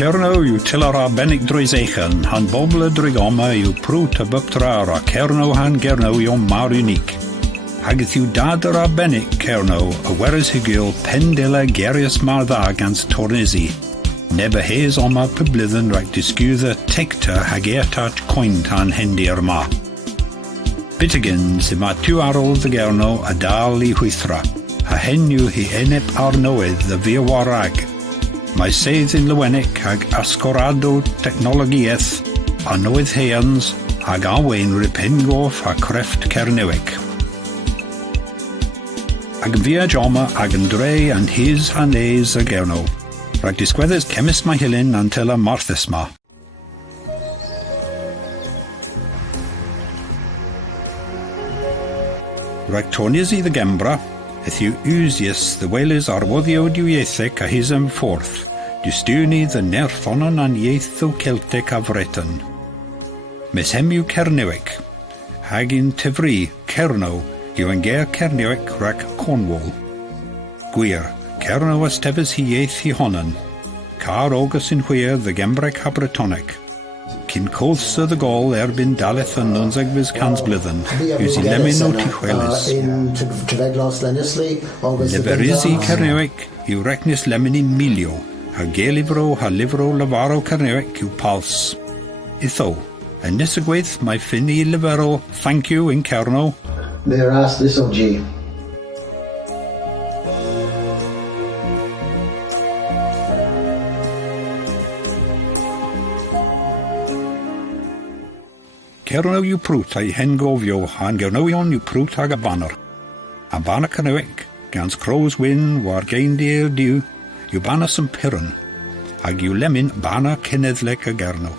Gernow yw tilar arbennig drwy zeichen, han bobl drwy goma yw prwt a bybtra a Gernow han Gernow yw mar unig. Hageth yw dadr arbennig Gernow a weres hygil pendela gerius mar dda gans tornesi. Neba hes oma pyblyddyn rhaid disgwydda tegta hag eartat coint han hendi'r ma. Bitygyn sy'n ma tiw arodd y Gernow a dal i hwythra, a hen yw hi enep arnoedd y fi warag. Mae sedd yn Lywenic ag asgorado technologiaeth a noedd heians ag awen ripengoff a crefft Cernewig. Ag yn fiad oma ag yn dre an hys a nes y Gernow. Rhaid disgweddus cemist mae hilyn antel a marthus ma. Rhaid tonis i ddegembra, yw Usius the Wales arwyddio diwyethig a hys am ffwrdd, distiwni the nerthonon an ieitho Celtic a Freton. Mes hem yw Cernewig, hag yn tyfri Gernow yw yn ger Cernewig rhac Cornwall. Gwir, Gernow ystefys hi ieith hi honan, car ogus yn hwyr the Gembrec a Bretonic. Cyn coths y gol erbyn daleth yn 19 cans blydden, yw si lemyn o tichwelys. Leferysi Cernewig yw recnus lemyn i milio, a gelifro ha livro lafaro Cernewig yw pals. Itho, yn nesygwydd mae ffyn i liferol thank you in Gernow. Mae'r astus o G. Gernow yw prwt a'i hen gofio a'n Gernowion yw prwt ag a banner. A banner Cernewig, gans Crows Wyn war geindir diw, yw banner Sympyron, ag yw lemyn banner cenedleg a Gernow.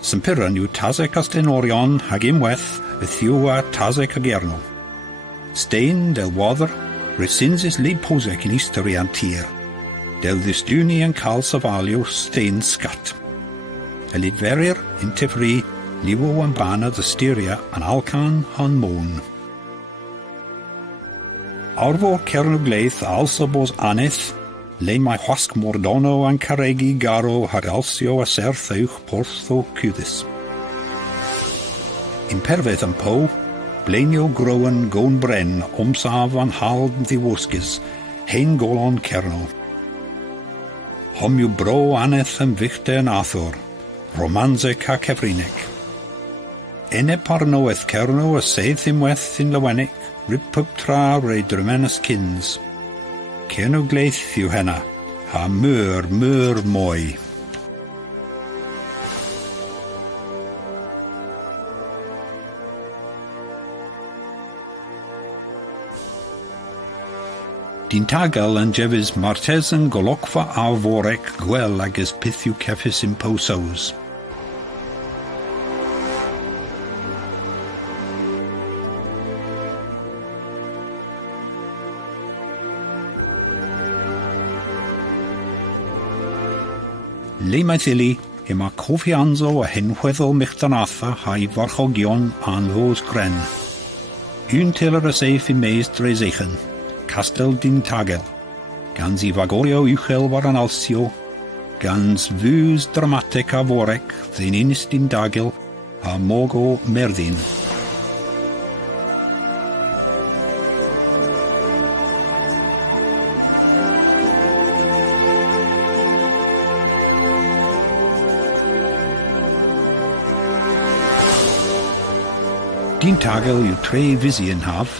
Sympyron yw taseg as denorion ag unwaith y thiw a taseg a Gernow. Stein del wodder, resinsis leib poseg in histori an tir. Del ddistwni yn cael safalio stein sgat. Y lidferir yn tifri liwo yn banner ddystyria yn alcan hon môn. Arfor Cernow gleith also bos aneth, le mae hwasg mordono yn caregi garo hag alsio a serth uwch porth o cwddys. In perfedd yn po, bleinio groen gown bren omsaf an hald ddiwosgys, hen golon Cernow. Hom yw bro aneth yn fichte yn athor, romansec a cefrinig. Enep arnoedd Cernow a sedd unwaith yn Lywenic, ripyb tra rei drymenus cyns. Cernow gleith yw henna, a myr mwy. Dynnargh yn jefys martes yn golocfa a forec gwel agos pyth yw ceffys yn posos. Le mae ddili, mae cofianzo a henweddol michdanaatha ha'i farchogion a'n fos gren. Un teler y seif i meis dreseichen, Castel Dynnargh, gans I fagorio uchel war an alsio, gans fws dramatic a forec, ddyn unis Dynnargh a mogo merdyn. Dynnargh yw tre fysi yn haf,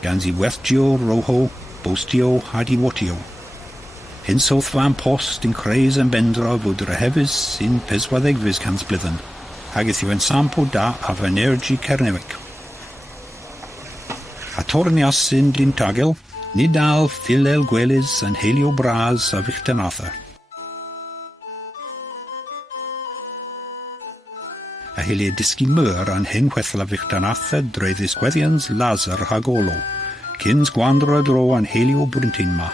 gans I werthio, roho, bostio a diwatio. Hyn soth fan post yn creus yn bendro fod yr hefys sy'n 40 cans blydden, agos yw yn sampo da a fenergi Cernewig. A tornias sy'n Dynnargh, nid dal ffilel gwelys yn heilio bras a fichtenatha. A heili dysgu myr an hen chwethla fichtenatha dreiddis gweddians laser hag olo, cyns gwandro dro an heilio brintyn ma.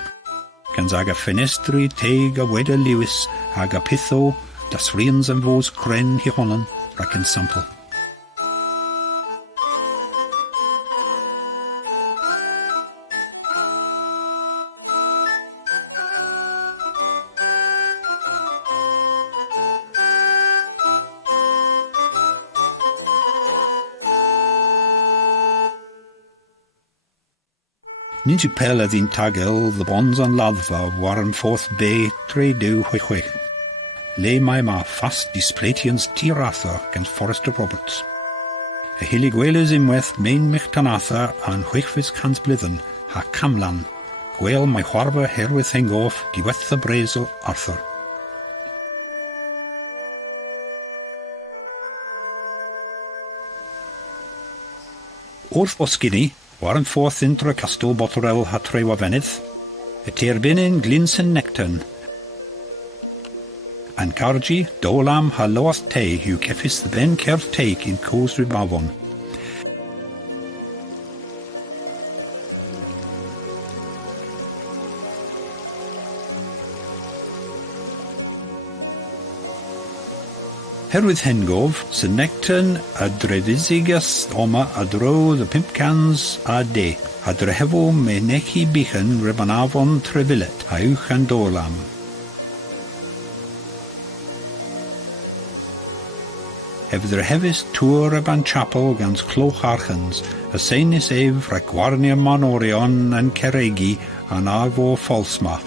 Gans ag a ffenestri teig a weda Lewis ag a pitho das rians yn fos cren hi honan rac yn sampl. Nid yw pel a ddyn tagel, the bonds on laddfa, warren forth bay, tre dew hwech. Le mae ma fast displatians tiratha gan Forrester Roberts. A hilly gwelys unwaith main mich tanatha an hwechfys cans blydden, ha camlan. Gwel mae chwarfa herwydd hengoff diwetha breso Arthur. Wrth bosgini, warren forth intra Castel Botterell ha trewa fenydd, y terbynyn glinsen nectan. An cargi, dolam ha loas te yw ceffys the ben cerf teig in cos ribafon. Herwydd hengof, sy'n nectan a drefisigas oma a dro the pimp cans a de, a drehefo me nechi bichen rebanafon trefilet a uwch an dolam. Hef drehefis tŵr a ban chapel gans cloch archans, a seinis ef rhaid gwarnia manorion an ceregi an agfo falsma.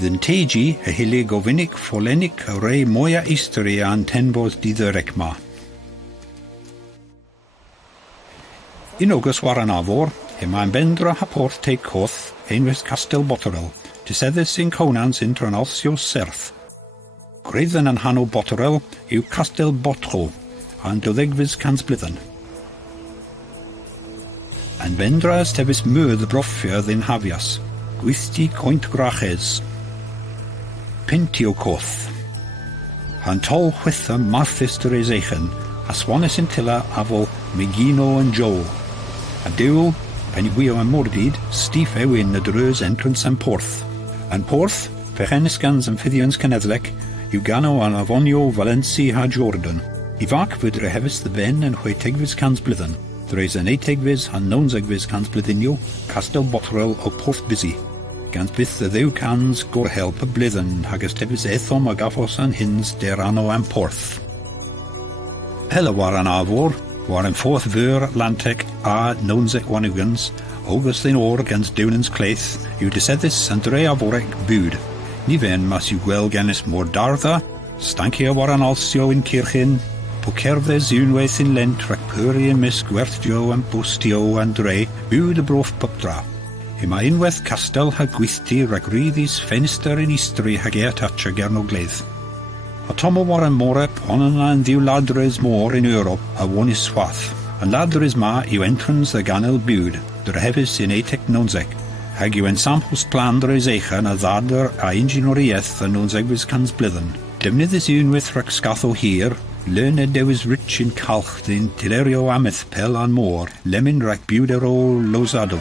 Ddyn teigi a hili gofinig folenig a rei moia istri an tenbos diddyrec ma. In ogus war an afor, e mae'n bendra ha port teig coth einwys Castel Botterell, diseddus in conans intra an alsio serth. Gwreiddyn an hanno Botterell yw Castel Botro, an doddegfys cans blydden. An bendra ystefus mwyd broffia ddyn hafias, gwythdi coint graches. Pintio coth. Han tol chwytha marthus dy reis eichen, a swanes yn tila afo Megino and Joel. A diwl, pen I gwio am mordid, Steve Ewin y drys entrance am Porth. An Porth, fechenisgans am ffiddions canedlec, yw gano an afonio Valenci ha Jordan. I fac fyd rehefys the ben yn chwetegfys cans blydden. Dreis an eitegfys han nonsegfys cans blyddenio, Castel Botterell o Porth Busy. Gans byth y ddew cans gorhelp y blydden, hag ystefus ethom ag afos an hins der anno am Porth. Hela war an afor, war an forth fyr Atlantic a nonsec wanugans, August in or gans Downans Claith, yw diseddus an dre aforec bwyd. Ni fen mas yw gwel gennis mor dardda, stancio war an alsio in Kirchin, po cerfdes unwaith in lent rhac pwri yn mis gwerthdio am bwstio an dre, bwyd y brof pupdra. I mae unwaith castel ha gwythdi rhag ryddis ffenster yn istri hag e atach a Gernow gleidd. A tomo war an morep onan an ddiw ladres môr in Europ a wonis swath. An ladres ma yw entrance a ganel bwyd, drehefus in eitec nonsec, hag yw ensampos plan dres eichan a ddadr a ingenioriaeth a nonsegfys cans blydden. Defnyddus unwaith rhag scatho hir, learn dewis rich in calch ddyn tilerio ameth pel an môr, lemon rhag bwyd ar ôl losado.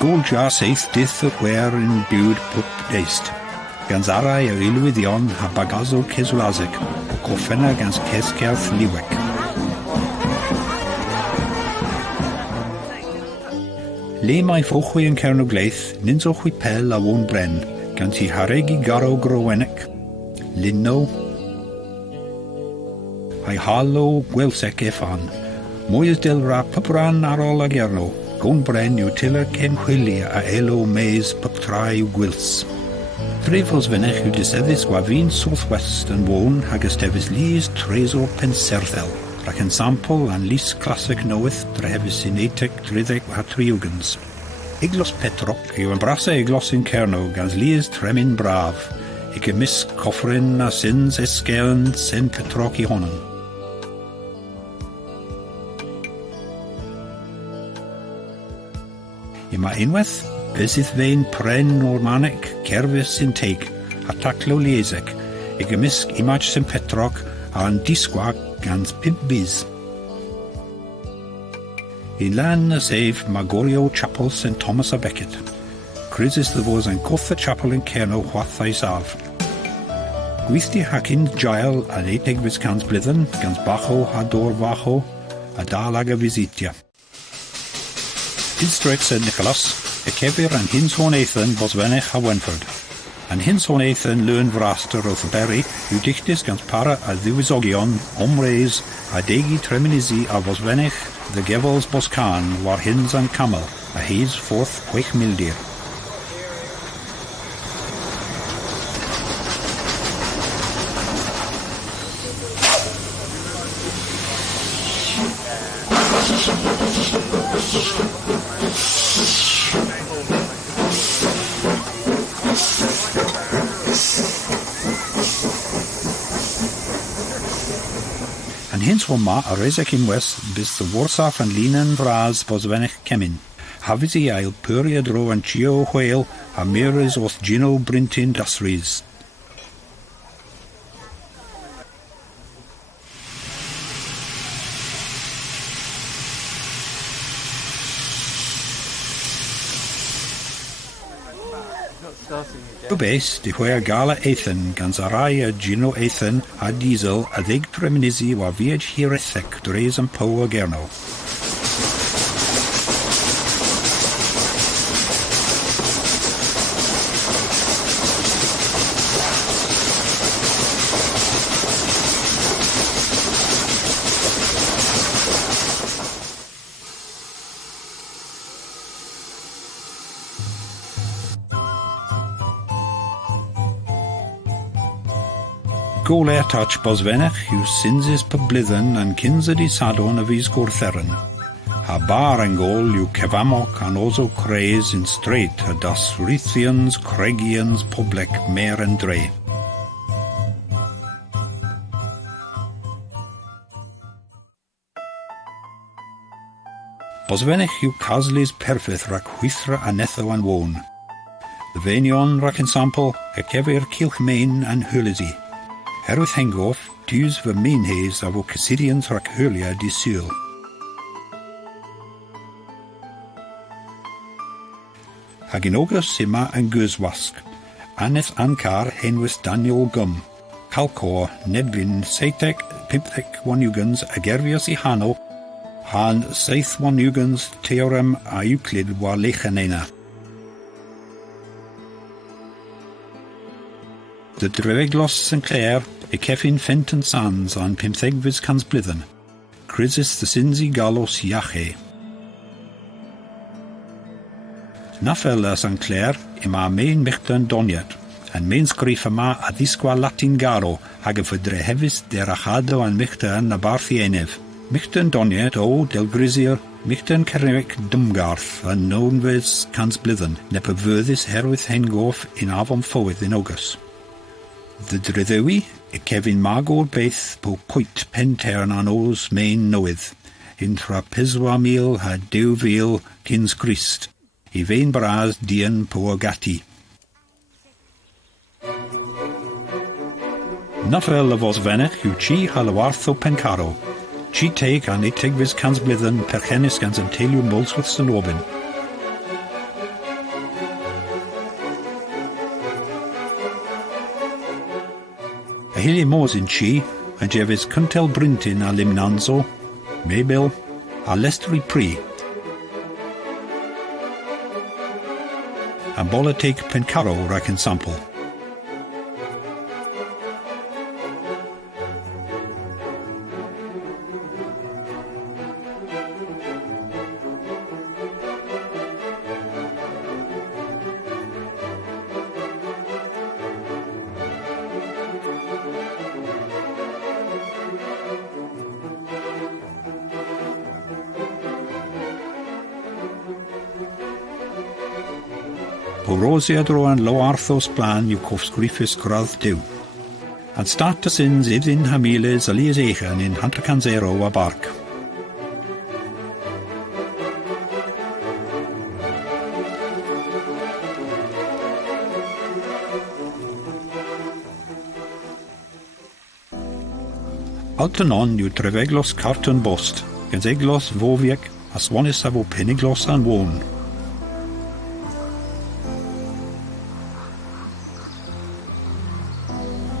Gol jas eith dith y gwer yn bywyd pwp deist. Gans arai o ilwyddion a bagazo ceswlasig, o coffena gans cesgerth liwec. Le mae ffochwi yn Cernow gleith, nins o chwi pel a wôn bren, gans I haregi garo growenec, linno, a'i halo gwelsec effan. Mwy del ra pypran ar ôl a Gernow, gwn bren yw tila cen chwili a elo meis pyptrai yw gwils. Drefos fenech yw diseddus gwafin southwest yn wôn hag ystefus lys tresor penserthel, rhac yn sampl an lys clasic nowyth drehefus yn eitec dryddeg a triwgans. Eglos Petroc yw yn brasa eglos yn Cernow gans lys tremin braf, I gymysg coffrin a syns esgeln sen Petroc I honan. I mae unwaith, fysydd fe'n pren o'r manec, cerfus sy'n teig, a taclo liesec, I gymysg imaj sy'n Petroc a yn disgwag gans 5 bys. I lan y sef Magorio Chapel St Thomas a Becket. Crysis the fos yn cwtha chapel yn Cernow chwathau saf. Gwythdi hacyn jael a eitegfys cans blydden, gans bacho a dor facho, a dalag a visitia. Dilstret St Nicholas, y cefir an hins hôn eithyn Bosfenech a Wenford. An hins hôn eithyn lön vraster wrth Berry yw dichtis gans para a ddiwysogion, omreis a degi treminisi a Bosfenech, the Gevels Boscan war hins and camel, a hees forth 8 mildir. En hins ma a rezek in west bis de worsaf en linen vraz boswennig kemin. Havis I eil puria dro en chio whale a meres oth Gernow brintin dasries. Ubes, de where gala Ethan, gans a rai a Gernow Ethan a diesel a ddig treminisi wa viaj hirethek dres an po a Gernow. Gole touch bosvenech yw sinsis publithen and kinsa di sadon of his gortheren. Ha bar and gol yw cefamok and oso creis in straight a das Ruthians, Craigians, public, mer and dre. Bosvenech yw caslis perfeth rac huithra anetho an won. The venion rac ensample a kevir kilch main and hulisi. Herwydd hengof, dus fy mainheis a fo Cassidians rhac hylia di syl. Hag in August yma yn gyswasg. Aneth ancar henwys Daniel Gum. Calcor, Nedvin, Seitek, Pipthek Wanugans, a gerfios I Hano, Han Seith Wanugans, Theorem a Euclid war lechanena. De Drefeglos St. Clair, e Keffin Fenton Sands an 15 cans blithen. Crisis the Sinsi Galos Yache. Nafel St. Clair, ima main michten doniet, and main scrifa ma adisqua Latin garo, hage for drehevis derachado an michten na barthienev. Michten doniet o del grisier, michten kernek dumgarth, and knownvis cans blithen, nepe verthis herwydd hengof in avon fowydd in August. The Dreddewi, e Kevin Magor Beth po Poit Pentern an os main nowydd, intra piswa mil ha dewfil kins Christ, I vein bras dien po agati. Nafel of os venech yw chi halawartho pencaro, chi teig an itegvis cans blithen perchenis gans an teiliw Molesworth St. Aubin. Hilly Mos in Chi, and Jevis Kuntel Brintin a Limnanzo, Mabel, a Lestri Pri. A Bolatek Pencaro rac ensample. Porosiadro an lo arthos plan yw cofsgrifus gradd dew. An start as sins iddyn hamiles alias eichan in Hantacanzero a barc. Altanon yw trefeglos carton bost, gens eglos voviec, as wonis avo peniglos an won.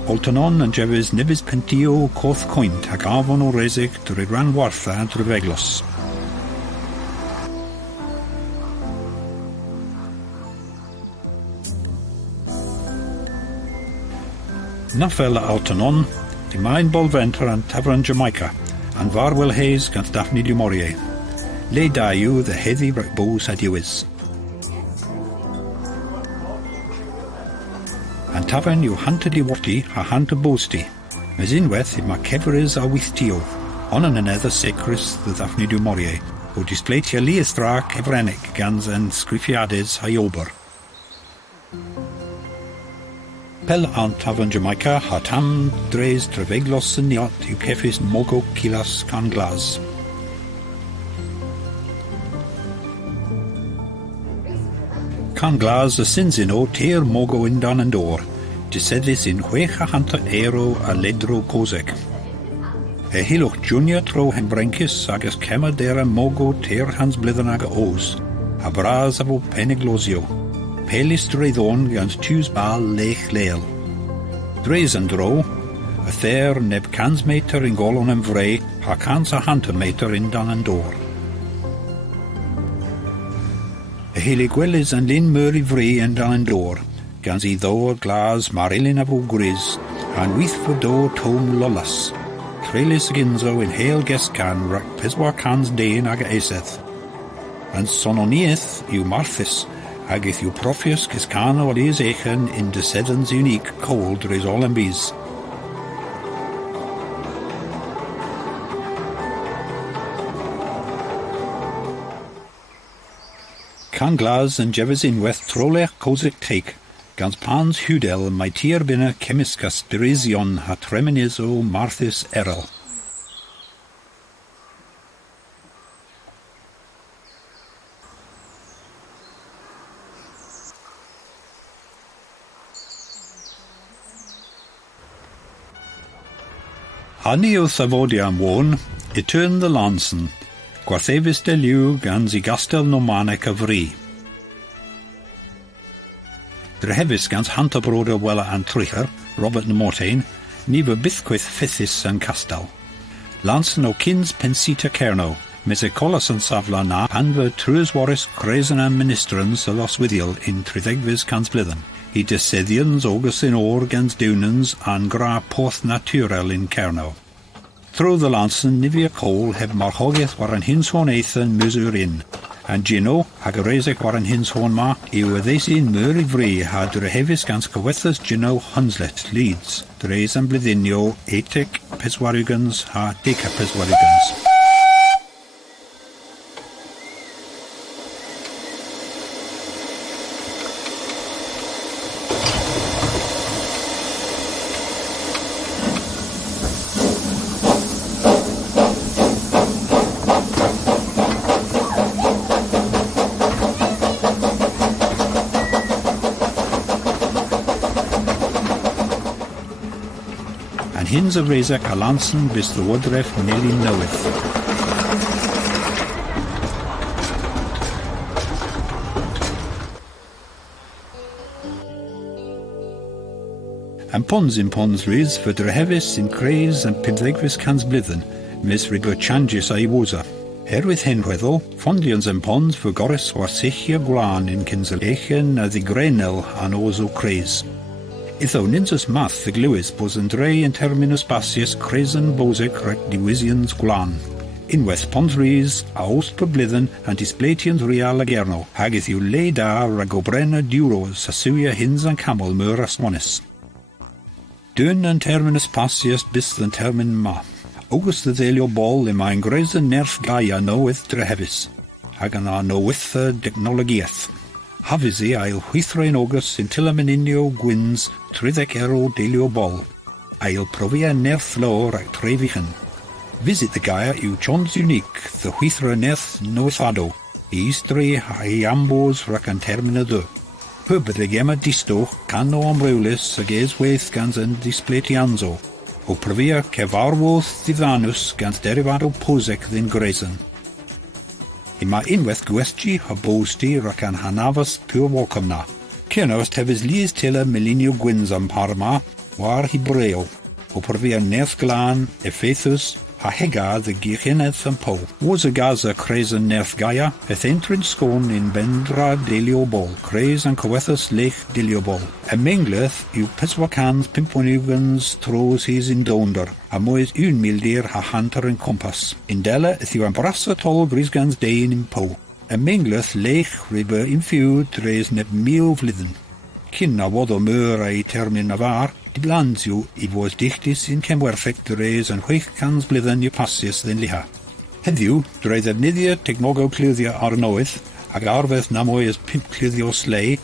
Altanon and Jevis nibis pentio coth coint hag avon o resig dre ran wartha trefeglos. Nafel Altanon, I main bolventer an Tavern Jamaica, and Varwell Hayes gant Daphne du Maurier. Le da yw the heddi rhaid bws a diwys. An tafan yw hant y diwoti a hant y bosti. Mes unwaith yw mae cefrys a wythio, on yn another secrys the ddafni diw morie, o displeitia li ystra cefrenig gans yn sgriffiadys a iober. Pel an tafan Jamaica ha tam dres trefeglos yn niot yw ceffys mogo kilas can glas. Can glas y synsyn o teir mogo undan yn dor, disedlis in 600 euro a ledro cosec. Hilwch junior tro hen brenkis agos cema dera mogo teir hans blydden ag os, a bras a fo peneglosio, pelis dreidon gans tiws bal lech leil. Dres yn dro, a ther neb cans meter in golon yn vrei, ha cans a hanta meter undan yn dor. Hili gwelys yn lyn myr I vrei undan yn dor, gans I ddo a glas marilyn a fo gris, a'n wyth fo do tom lolas. Trelis ginzo in hail gescan rac peswa cans dein ag eiseth. Yn sononiaeth yw marthus, ag yw profius gescano al eis echen in desedans unique cold res all yn bys. Can glas yn jefys unwaith trolech cosec teik, gans pans hudel mae tir bina cemisca spirision ha treminis o marthus erel. Hanni o thafodi am wôn, I turn the lansen, gwarthefus de liw gans I gastel nomanec a fri. Drehefus gans hantabroder wella an tricher, Robert na Mortain, ni fy bythgwyth ffithus yn castal. Lansen o kins pensita Gernow, mes e colas yn safla na pan fy trwyswaris cresan am ministrans y loswyddiol in trithegfys cans blydden. I deseddians ogus in or gans diwnans an gra porth naturel in Gernow. Through the Lansen nifia col heb marchogaeth war an hinshon eithon mysur in, and Gernow hag a resec war an hinshon ma, yw addeisin myr I fri ha drehefus gans cywethus Gernow Hunslet Leeds, dres am blydynio etic peswarigans ha deca peswarigans. Hins of Reza Calanson bis the Wodref Nelly Knoweth. And pons in pons riz for drehefus in craze and pidlegvis cans blithen, mis rigo changes a iwosa. Herwydd henweddol, fondians and pons for goris war sichia gwan in kinsel echen a the grenel an oso craze. Itho ninsus math the glywys bos yn drei in terminus basius cresan bosec rec diwysians glan. Unwaith pons rys a ost per blydden and displetians real a Gernow, hagith yw le da rag o brenna diwros a suia hins an camel myr asmonis. Dyn yn terminus basius bis yn termin ma. August the ddelio bol im ein greza nerth gaia nowydd drehefus, hag an a nowytha technologiaeth. Havisi ail hwythra in August in tilaminio gwins tridec ero delio bol. Ail provia nerth lor ac trefichen. Visit the Gaia yw chons unique, the hwythra nerth noethado, I istri I ambos rac an termina dy. Hybyd ag ema distoch can o amrewlis ag esweith gans yn displetianzo, o provia cefarwodd ddiddanus gans derivado posec ddyn gresan. I ma unwaith gwestgi ha bosti rac an hanafas pure welcome na. Cernos tefys lies tila melinio gwins am parma, war hi breo, o provia nerth glan, effeithus, a hega the Gichineth and Po. Was a Gaza craze and nerth Gaia, eth entrance scone in Bendra Deliobol, craze and coethus lech Deliobol. A mengleth, you peswakans pimponugans throws his in donder, a moes mildir a hunter and compass. In Della, if you embrassa tol grisgans dain in Po. A mengleth lech ribe in feud reis neb mil vlidden. Kinna wado meur a termin avar, di blandsju I was dichtis in cemwerfec reis and huichkans blidden you passius than liha. Heddiw, dre ddefnyddio tegnogo clyddio ar noeth, ag arfedd namoes pimp clyddio slei,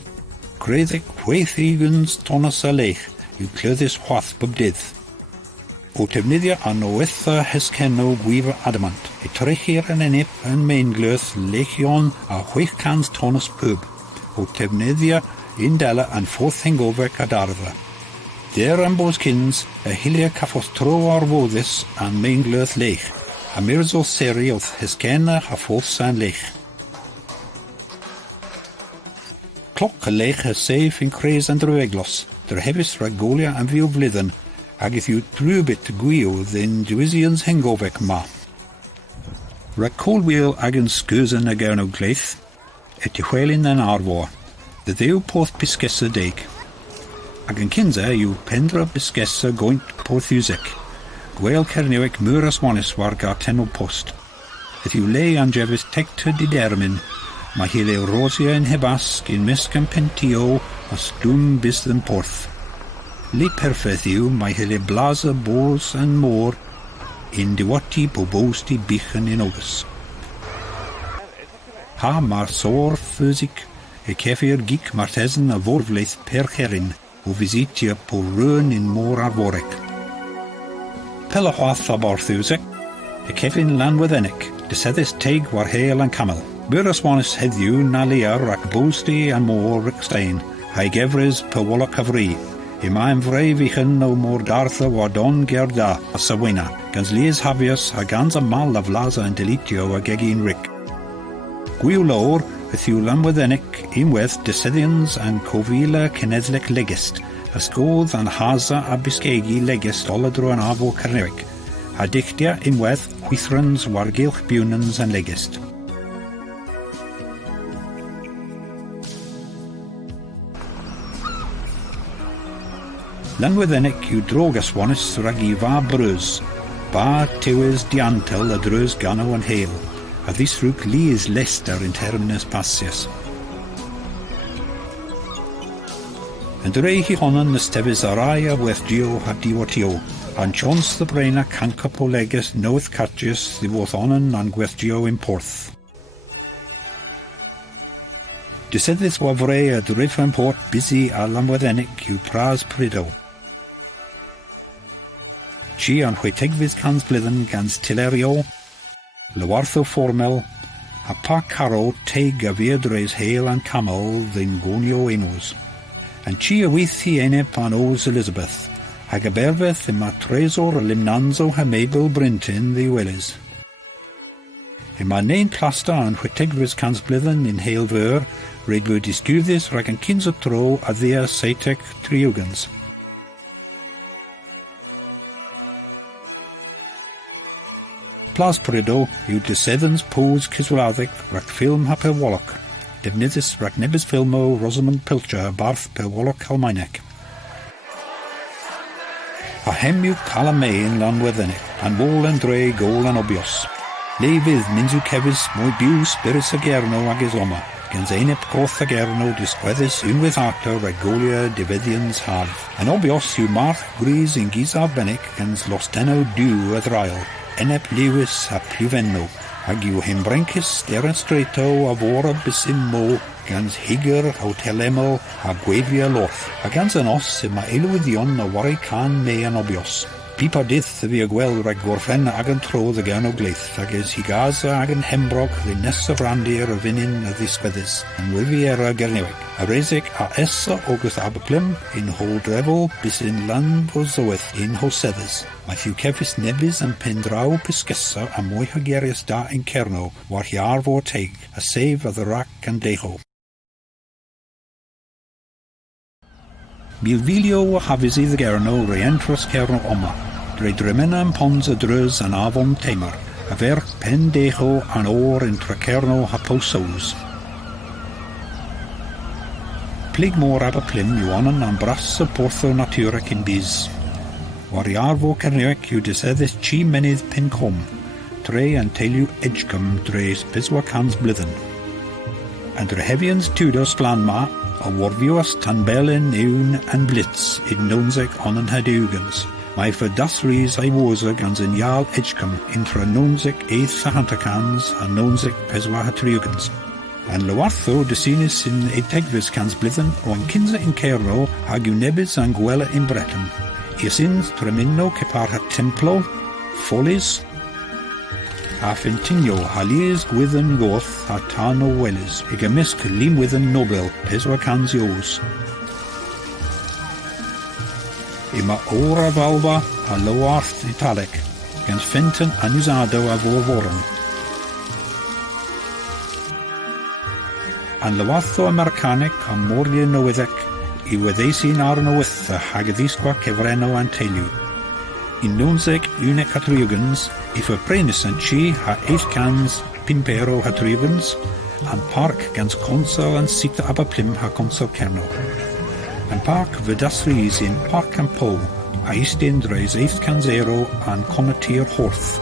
creuddeg hueithigans tonas a lech, yw clyddys hwath bybdydd. O tefnyddio ar noetha heskenno gwyfa adamant, e trechir yn enip yn meinglöth lechion a huichkans tonas pub, o tefnyddio indela an foth hengofec ad arfa. Der ambos kins, a hilia caffos tro ar woddus an meinglöth lech, a mirzo seri oth heskenna a foth san lech. Cloc a lech a safe in craze and drueglos, der hevis ragolia an viu vlidden, ag if you drubit gwio then Duisians hengofec ma. Racolwheel agen skuzen a Gernow gleith, et huelin an arvor, the deu poth piskessa deig. Agen kinza you pendra piskessa goint porthusek, gwael cernewek muras wanis war gar tenno post. If you lay angevis tecta didermin, ma hile rosia in hebask in mescam pentio a stum bisden porth. Le perfethiu ma hile blaza bors and more in diwati bobosti bichen in ogus. Ha mar sor fysic e kefir gik martesen a vorvleith percherin o visitia po ruin in mor arvorek. Pelahwath a barthusek, e kefin lanwedhenek, de sedis teig war hael and camel. Buraswanis heddiw na lear ac bosti and mor rickstein, hai gefres per wallach havri. Imaim vrei vichen no mor dartha wadon gerda a sawina, gans lies havius a gans a mal of laza and delitio a gegin rick. Gwyw lawr, ythiw lanwedhenek unwedd desedians and covila cenedlec legist, a sgodd an haza a bisgegi legist oladro an avo carnewig, a dichtia unwedd hwythrans wargylch biwnans and legist. Lanwedhenek yw drogaswanis rag I va brys, ba tewys diantel a drys Gernow and hael, a dhisrwg lies lester in terminus passius. And rei hi honan nystefys arai a wethdio ha diwatio, and chons the braina cancapo legis noeth catchus the woth onan and gwethdio in porth. Dysedys wa vrei a drif yn port busy a lanwedhenek yw pras prido. Chi an hwytegfydd cans blydden gans tilerio, Lewartho formel, a pa caro teig a viedres hael and camel ddyn gonio enws. And chi a weithi enep an os Elizabeth, hag a berfeth ima tresor a limnanzo ha Mabel Brintin the Willis. Ima nein plasta an hwytegfydd cans blydden in hael ver, reid fwy disgwyddes rag an kinsa tro a dhea seitek triugans. Plas Prido yw deseddans pose Kiswladdic rag film ha per Wallach, defnyddus rag nebys filmo Rosamund Pilcher barth per Wallach Almaenec. A hem yw Calamay in Lanwedhenek, an wol and dre gol an obios. Le fydd minsu cefys mwy biw spirits a Gernow ag isoma, gens einep coth a Gernow disgweddus unwydd actor rag golia diveddians harf. An obios yw march gris in gisa benek gens lostenno diw a ddrail. Enep Lewis a Pluvenno, ag yw hembrencis demonstrato a vora bisimmo gans higer hotelemo a gwefia loth, a gans an os yma elwyddion a wari can me an obios. Pipa dith fi a gweld rag gorffen ag an trodd a Gernow gleith, ag ys higaza ag an hembrog the nessa brandir a fynin a ddisgweddus, an Riviera Gernewig. A resig a essa ogus abaclym in hol drefol bis in land o zoeth in hoseddus. Matthew cefis nebys an pendraw pisgessa a mwy hagerius da in Cernow war hi arfor teig, a sef a ddarac an deho. Milvilio hafis idd Gernow reentros Cernow oma. dre dremenam pons a drus an avon tamer, a ver pen decho an oor in Gernow ha posos. Plig mor ab a plim Johanan an bras a portho natuurlijk in biz. War jarvo Cerniwec yw dyseddys chi menydd pen com, dre an teiliw edgecum dres biswacans blydden. And dre hefians tudo slan ma, a warfiwas tan belin ewn an blitz in nonseg on an hadugans. Mae for dasries ai woza gans in jal edgecum intra nonseg eith sahantakans a nonseg peswa hatriugans. And Lowartho de sinis in etegvis cans blydden o an kinza in Cernow hag yw nebys an gwela in Breton. Iesins treminno kepar ha templo, folis, a fintinio halies gwydden goth ha tano welis, ig ymysg lim wydden nobel, peswa cans ios. Ima ora valva a loarth italic, gans fenten anusado a vorvorum. An Lowartho Americanic a morge nowydec, I weddeisyn ar yn wytha hag y ddisgwa cefrenno an teiliw. In nonseg unig hatriugans, I fy prenis an chi ha eith cans pimpero hatriugans, an parc gans consol an sita aba plim ha consol Cernow. An parc fydasrys in parc an po, a istyn dreis eith cans ero an conatir horth.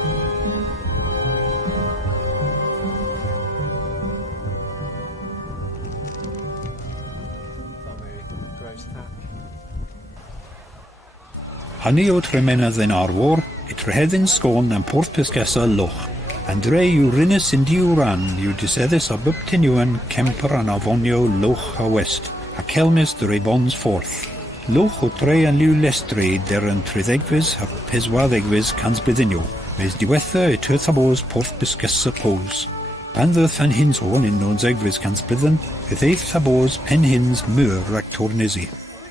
Hanny o tremenydd yn arfor, I trehedyn sgôn am port pesgesa loch, and dre yw rinus in diwran yw dyseddys a bybtiniwan kemper an afonio loch a west, a celmis dre bons forth. Loch o dre an liw lestre der an trethegfys a peswaddegfys cans bydynio, mes diwetha I tyrthabos port pesgesa pos. Banddydd an hins o'n in nonsegfys cans bydden, ydd eith thabos pen hins myr rhaid tornesi.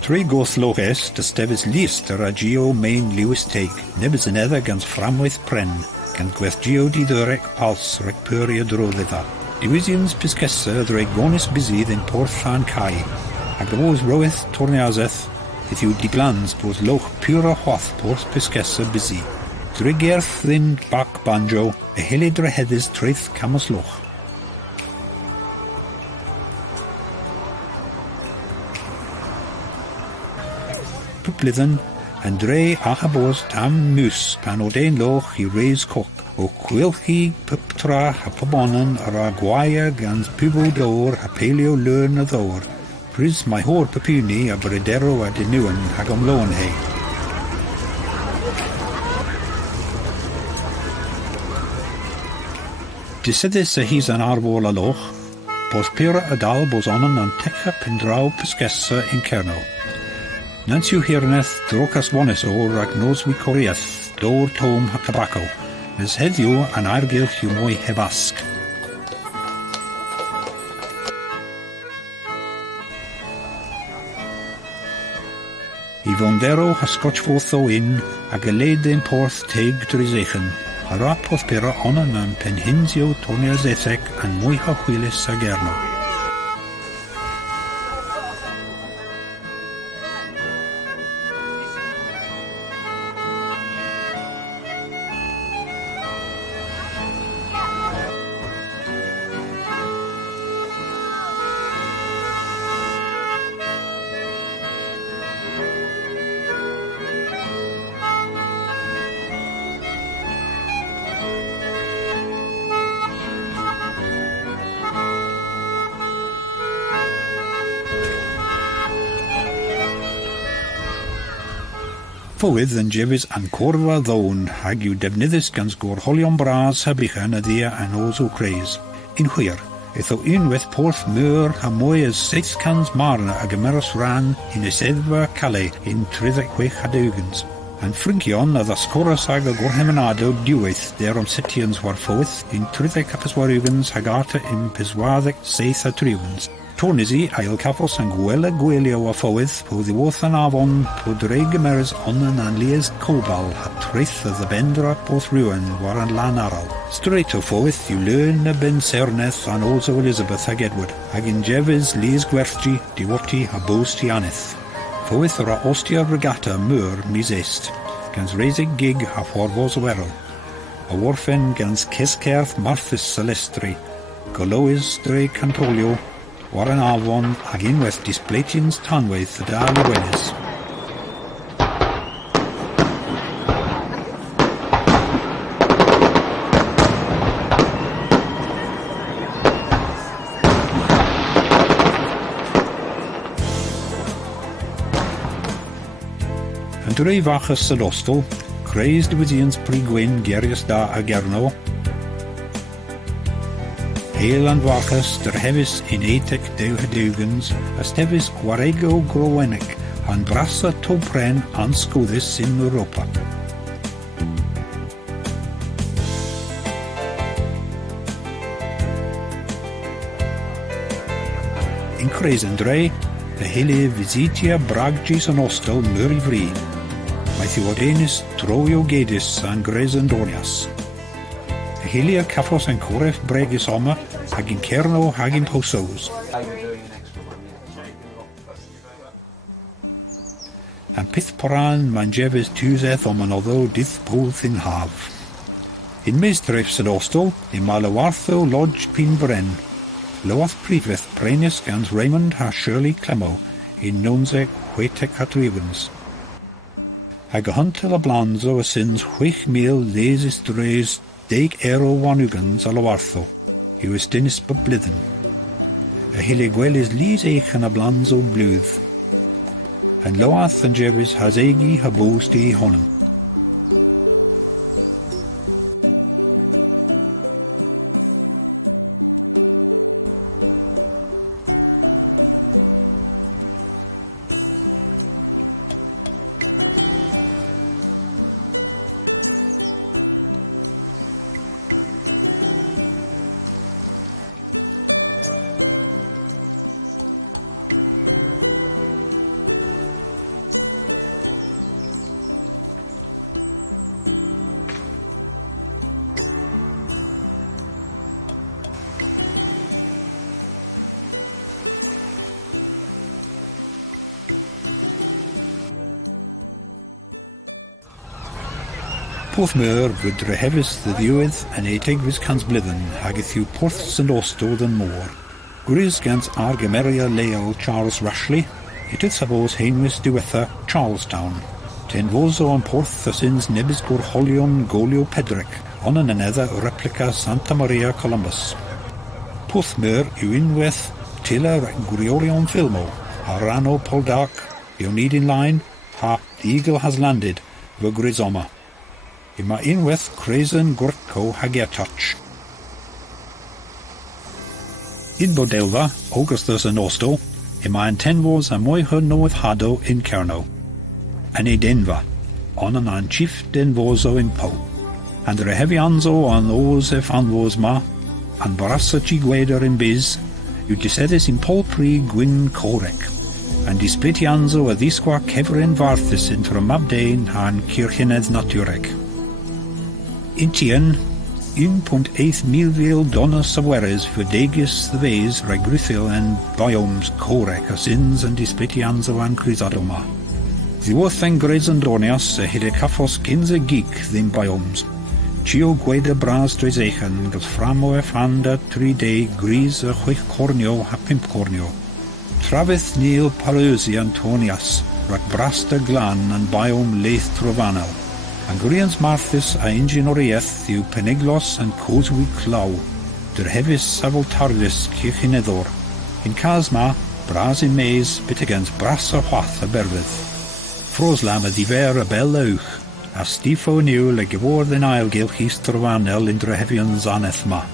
Tre goth loch es, dy stefys list ar a geo main Lewis teig, nebys yn edda gans fframwaith pren, gan gweth geo diddyrec pals rhaid pyri a droddedda. Diwysians pisgesa yd rhaid gonis bysydd yn porth rhan cai, ac bos roedd torniazeth, yth yw diglans bos loch pura hwath porth pisgesa bysy. Dre gerth ddyn bac banjo, a helid reheddys treith camos loch. Blydden, and dre achabos tam mus pan o dein loch I reis coc, o chwilchi puptra ha pobonan ar a gwaia gans pubo dor ha paleo lern a ddor. Prys mae hor papuni a bredero a denuan hag omloan hei. Dyseddys a hys an arfol a loch, bos pera a dal bos onan an techa pendraw pesgesa in Cernow. Nans yw hirneth drocas wones o'r ag nos wy coriaeth, dor tom ha tobacco, nes heddiw an airgylch yw mwy hebasg. I fondero ha scotchfoth o in, ag y leid ein porth teig driseichen, a rap oedd pera onan an penhinsio tonias ethec an mwy ha hwylus a Gernow. Fwydd yn jefys an corfa ddown hag yw defnyddus gans gorholion bras ha bichan a ddia an os o creis. In hwyr, eitho unwaith porth myr ha mwy as 600 marna ag ymeros ran in yseddfa Calais in 36 hadugans. An ffrinkion a ddascoras ag a gorhemanado diwyth der setians war fwyth in 34 hag arta in 47 triwgans. Tornesi ail cafos an gwela gwelio a fwydd po ddiwoth an afon po dre gymeres onan an lies cobal a treith a ddebendra poth rwan war an lan aral. Straight o fwydd yw learn a ben serneth an ols o Elizabeth ag Edward ag in jefys lies gwerthgi diwoti a bosti aneth. Fwydd ar a ostia regata myr mis est. gans reisig gig a forfos werel. A warfen gans Keskerth Marthus Celestri, Golois dre Cantolio, war an avon ag unwaith displetians tanwaith y dal I welis. Yn drwy fachas sy'n ostol, creus diwydians prigwyn gerius da a Gernow. Heil an fachas dyr hefys in etek dew hydewgans, as tefys gwarego growenig an brasa topren ansgwddus in Europa. In creus yn dre, y hele visitia bragis an ostel myr I fri. Mae Theodenis trowio gedis an Gresendonias. Y helia caffos an coref bregis oma ag in Cernow ag in Posos. An pith poran manjefis tueseth om an oddo dith bwth in haf. In mestref sy'n ostel, in Malawartho Lodge Pin Bren, Loath prifeth prenis gans Raymond ha Shirley Clemo in nonseg Huetec at Revens. Ag a huntel a blanzo a sins 8,000 lesis dreis 10 euro wanugans a Lowartho, I was dinis beblidden. A hille gwelis lies eich an a blanzo blwydd. And Loath and Jevis has egi ha boosti honum. Porthmur would rehefis the ddiwydd yn etig fys cans blydden hag ythiw porths and ostod yn môr. Gwrys gans argymeria leol Charles Rushley, ydydd sabos heinwys diwetha Charlestown. Ten foso an porth a syns nebys gwrholion golio Pedric, on yn anedda replica Santa Maria Columbus. Porthmur yw unwaith tila gwriolion filmo, a rano poldark, Ionidin line, ha the eagle has landed, fy grisoma. Ima unwaith Cresyn Gwrtco hagiatach. In Bodelva, Augustus and Ostel, ima an tenvos a moi hynnoedd hado in Cernow. An e denva, on an chief denvoso in Po. And rehevianzo an os e fanvos ma, an barassa chigweder in biz, yw disedis in polpri gwyn corec. And displetianzo a dhisqua cefren varthis in tramabdein han kirchenedd natureg. In Tien, 1.8 milvil donna saweres verdegis the vase regrythil and biomes corec asins and displetianzo an crisadoma. Ddiwoth en Gresendonias a hide caffos 15 geek ddim biomes. Chio gweda bras dreisechen gas framo e fanda 3D gris a 6 cornio a 5 cornio. Travith Neil Palösi Antonias rag brasta glan and biome leith trovanel. Angrians Marthus a ingenioriaeth yw peniglos and coswy claw, dyr hefys safol tardus circhineddor. In cas ma, bras in meis, bytagans bras a hwath a berfydd. Froslam a difer a bel awch, a stifo niw le gyfwrdd yn ailgylch is trwanel in drehefions aneth ma.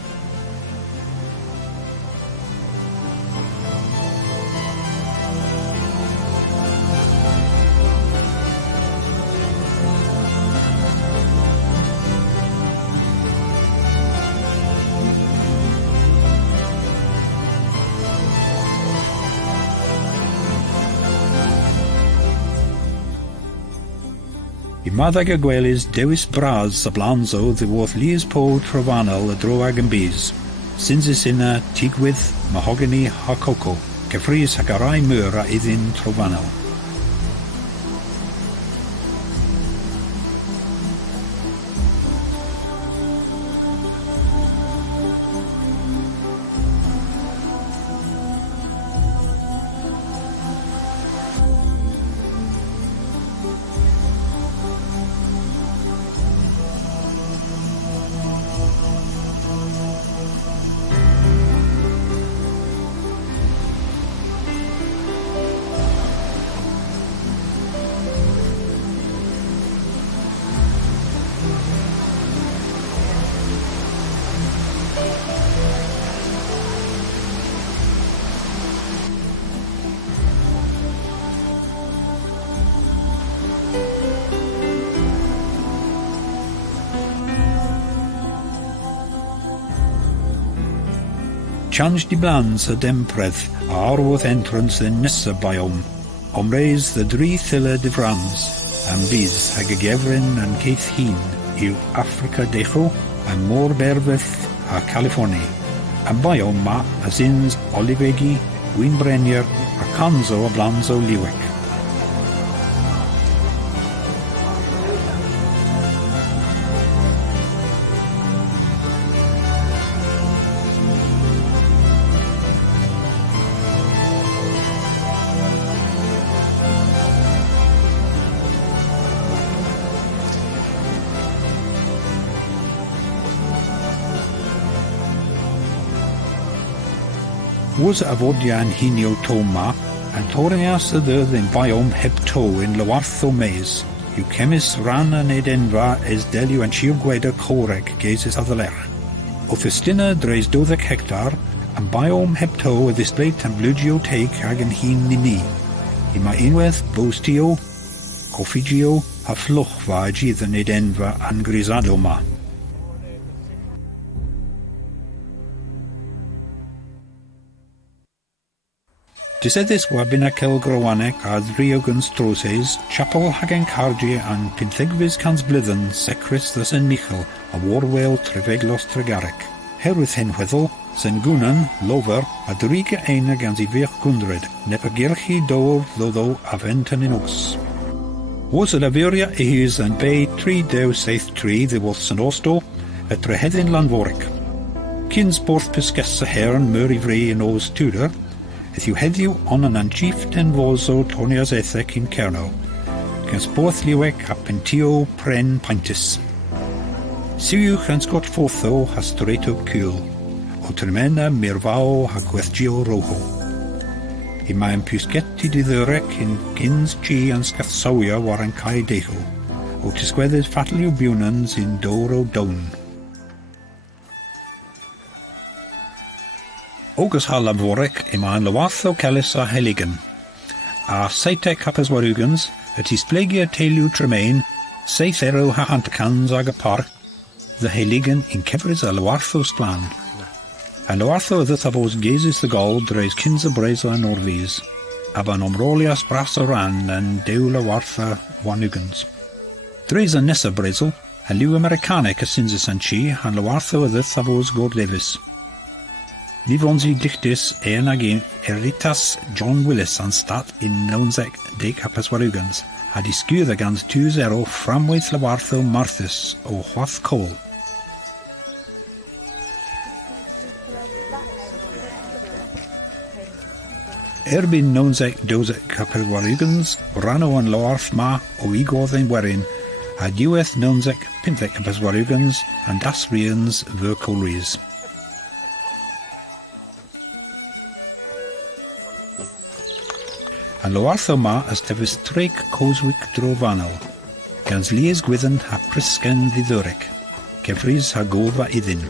I maddag a gwelis dewis bras a blanzo ddiwodd Lies Po trovanel a droag yn bys. Sinsis inna tigwydd mahogany ha coco, cefrys hag arai myr a iddyn trovanel. Change di blans y dempredd a arwodd entrance yn nesa biome, omreis the dri thile difrans, am fydd hag y gefryn yn ceith hun yw Africa decho, am môr berfydd a California. Am biome ma as ins olivegi, gwynbrenier a canzo a blans o liwec. Was avodian hinio toma, and torias y ddydd yn biome heb to in Lywarth o Mes, yw cemis ran yn Edenfa es delio yn siw gweda coreg gesis a ddyler. O festina dreis 12 hectar, yn biome heb to y ddispleit yn blwgio teig ag yn hun ni mi. I mae unwaith bostio, coffigio a fflwch fa gydd yn Edenfa yn grisado ma. Dyseddys wabina cel growanec a ddriogans droses, chapel hagen cardi an pynthegfys cans blyddyn secris ddys yn Michel a warwel trefeglos tregarec. Herwydd hyn weddol, sy'n gwnan, lofer a drig ein gans I fech gwndred, nep a gyrchi dowr ddoddo a fent yn os. Was y lafuria eis yn bei 3-7-3 ddiwodd sy'n osto, y trehedyn lanforec. Cyns borth pysgesa hern myr I fri yn os Tudor, If you heddiw on an chieftain foso Tonias ethec in Gernow, gans both liwec a pentio pren paintis. Siw chans got fotho has streto cwl, o tremena mirfao ha gwethgio roho. I mae'n pwysgeti diddyrec in gins chi an sgathsawia war an cae decho, o tisgweddydd fatliw biwnans in doro down. Ogus ha lavorec I mae'n Lywarth o Celis a Heligan, a seitek hapaswarugans, y tisplegia teiliw tremain, seith ero ha antcans ag y parc, the Heligan in cefrys a Lywarth o Sglan. A Lywarth o ydych afos gesis the gold dreis cyns y breis a norfys, a ban omrolias bras o ran yn dew Lywarth a wanugans. Dreis a nesa breisel, a liw Americanec a synsis an chi, a Lywarth o ydych afos gordlefys. Ni fonsi dichtis ein ag ein Eritas John Willis an stat in Nonsec deg hapaswarugans a disgwydd ag ans 2-0 fframwaith Lywarth o Marthus o Chwath Cole. Erbyn Nonsec 12 hapaswarugans ran o an Lywarth ma o igodd ein werin a diwedd Nonsec 15 hapaswarugans an das rians vercal ries. A Lywarth o ma as tefys trec Coswick drofanol, gans lies gwydden ha prisgen ddidyrec, cefrys ha gofa iddyn.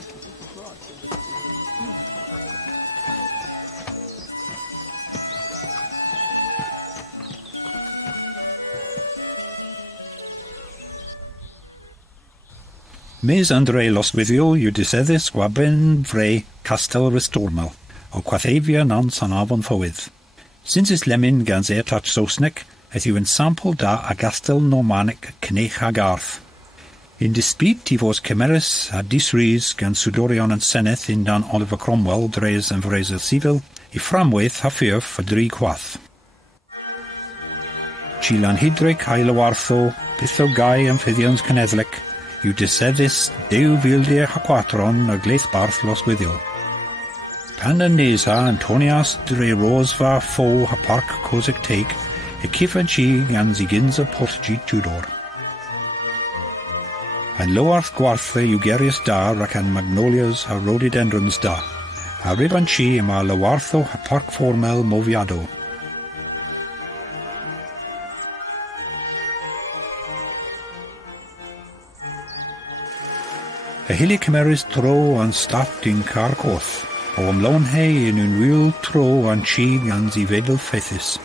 Mes Andre loswyddio yw dyseddys waben fre Castel Restormel, o Quathevia nans an afon ffowydd. Since is lemon gans touch Saesneg, as you in sample da a Gastel Normanic Cnech ag Arth. In dispute he was Cameras a disrees gans Sudorion and Seneth in dan Oliver Cromwell dreis and Fraser Civil, I framwaith ha fyrf for 3 chwath. Chilan Hydric a Lywartho, Pitho Gai and Fiddions Cynedlic, yw dyseddys dew fildir ha quatron a gleith barth los wyddio. Pan yn nesa Antonias dre rosfa fo ha parc Cosig teig, e kifa chi gans I gins a portgi Tudor. An Lywarth gwarthfa yw gerius da rac an magnolias ha rhododendrons da, a riban chi yma Lywartho ha parc formel moviado. A hilly cymerys tro an stat in Carcoth, o ymlawn hei yn un wyl tro an chi gans I fedel ffethus.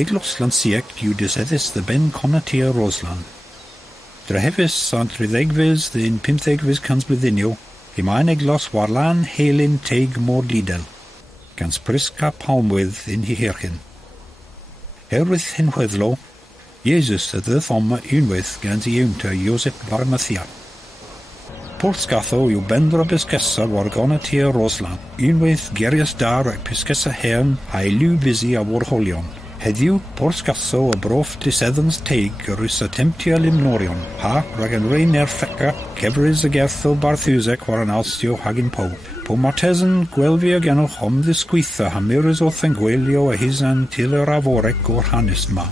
Eglos lan siac yw dyseddys the ben conatia Roslan. Drehefys an 30 yn 50 cans blydynio, I mae'n eglos warlan helyn teig môr lidl, gans prisca palmwydd in hi herchyn. Erwydd hyn hwyddlo, Jesus y ddydd oma unwydd gans I ywmta Iosep Barmathia. Porthsgatho yw bendro bisgessa wargona tia Roslan, unwydd gerias dar ac bisgessa hern a liw busy a warholion. Heddiw, Porthsgatho o brof diseddans teig rwys a temptia limnorion, ha rag yn rein erthecca, cefrys y gertho barthwsec war yn alstio hagin pow. Po martesan gwelfi o genwch om ddisgwytha hamyrys oth yn gwelio a hisan tiler aforec o'r hanes ma.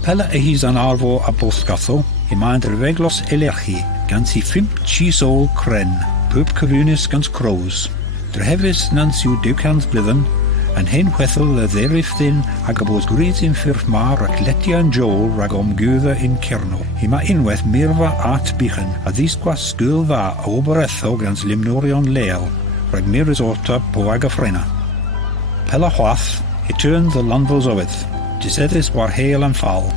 Pela a hisan arfo a Porthsgatho, I mae'n drefeglos elerchi, gans I 5 chisol cren, pwp cyfynus gans crows. Drehefys nans yw diwcans blydden, yn hen hwethel y dderif ddyn ag abos gwryd yn ffurf mar ac letia yn jôl rag omgwydda in Cernow. I ma unwaith mirfa at bichen a ddisgwa sgwyl dda o oberetho gans limnorion leel rag mir resorta po ag a ffrena. Pela hwath, I turn the landfos owydd, diseddus war heil am ffal.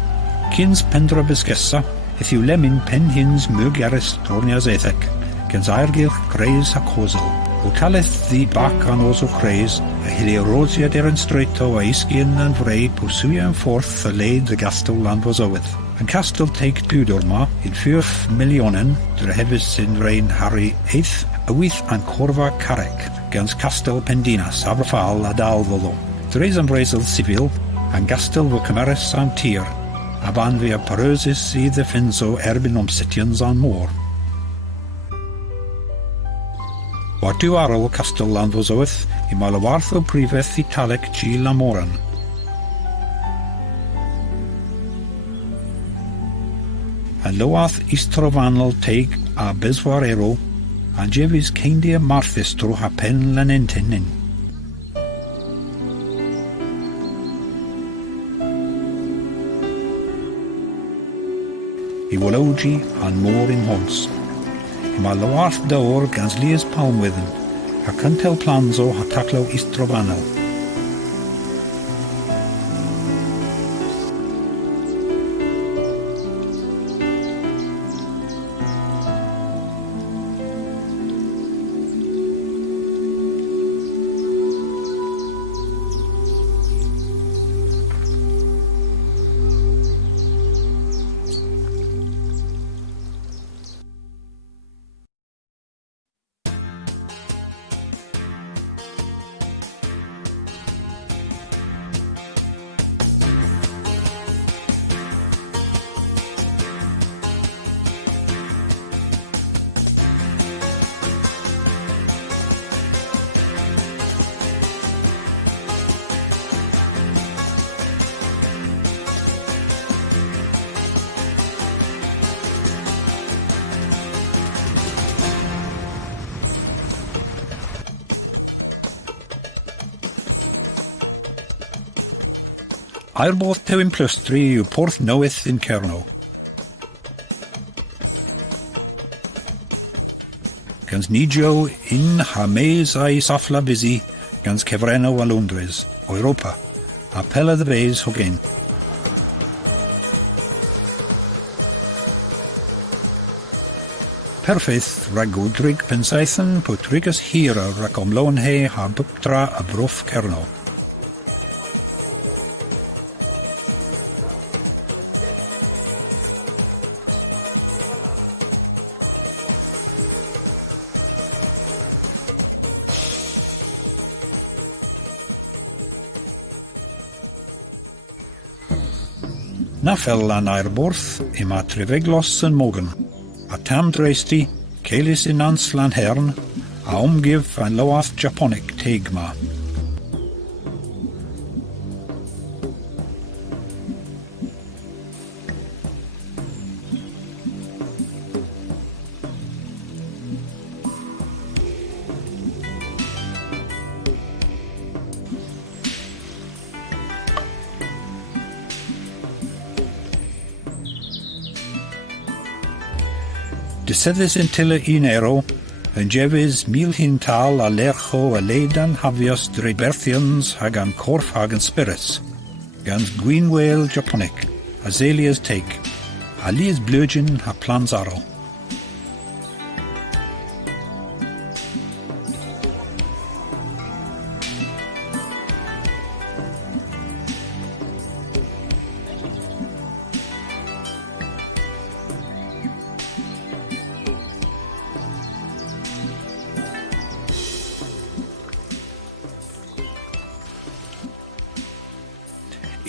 Cyns pendra bisgessa, if yw lemyn pen hins mwg eris tornias ethec, gans airgylch greis ac hosel. O caleth ddi bac an os o creis, a hili erosiad yn streito a isgyn yn frei pwswya yn fforth a leid y gastel landfos owydd. Yn castel teig dwdor ma, in 4 milionen, drehefys sy'n rein Harry Eith, a wyth an corfa carec, gans castel Pendinas, Aberfal a Dalfoddo. Dreis am breisel sifil, an gastel fo cymeres am tir, a ban fi a parösis I ddefenso erbyn omsetians an môr. War diw arol castel landfos owydd, I mael y warth o prifeth I talec Gil a Moran. Yn lywath istrofanol teig a beswar ero, a'n jefys ceindia marthus drw ha pen lan entynyn. I wolawgi a'n môr in hons. I ma lywarth dawr gans lias palmwyddyn, a cyntel planzo ha taclaw istrofanol. Airboth Tewin Plustri yw Porth Newydd in Gernow. Gans nidio in hames a'i safla busy gans cefrenno a Londres, o Europa, a pela the bays hogen. Perfeith rag gwdrig pensaethyn pwtrigas hira rag omlon he ha bwptra a brof Gernow. Na fel an airborth I ma trefeglos yn mogen, a tam dreisti, celis in anslan hern, a omgif an loath Japonic teig ma. Dyseddus yn tila un ero, yn jefys 1000 tal a lercho a leidan hafios dreiberthians hag an corff hag an spirits, gans gwynweil Japonic, a zelias teig, a lias blögin ha plans aro.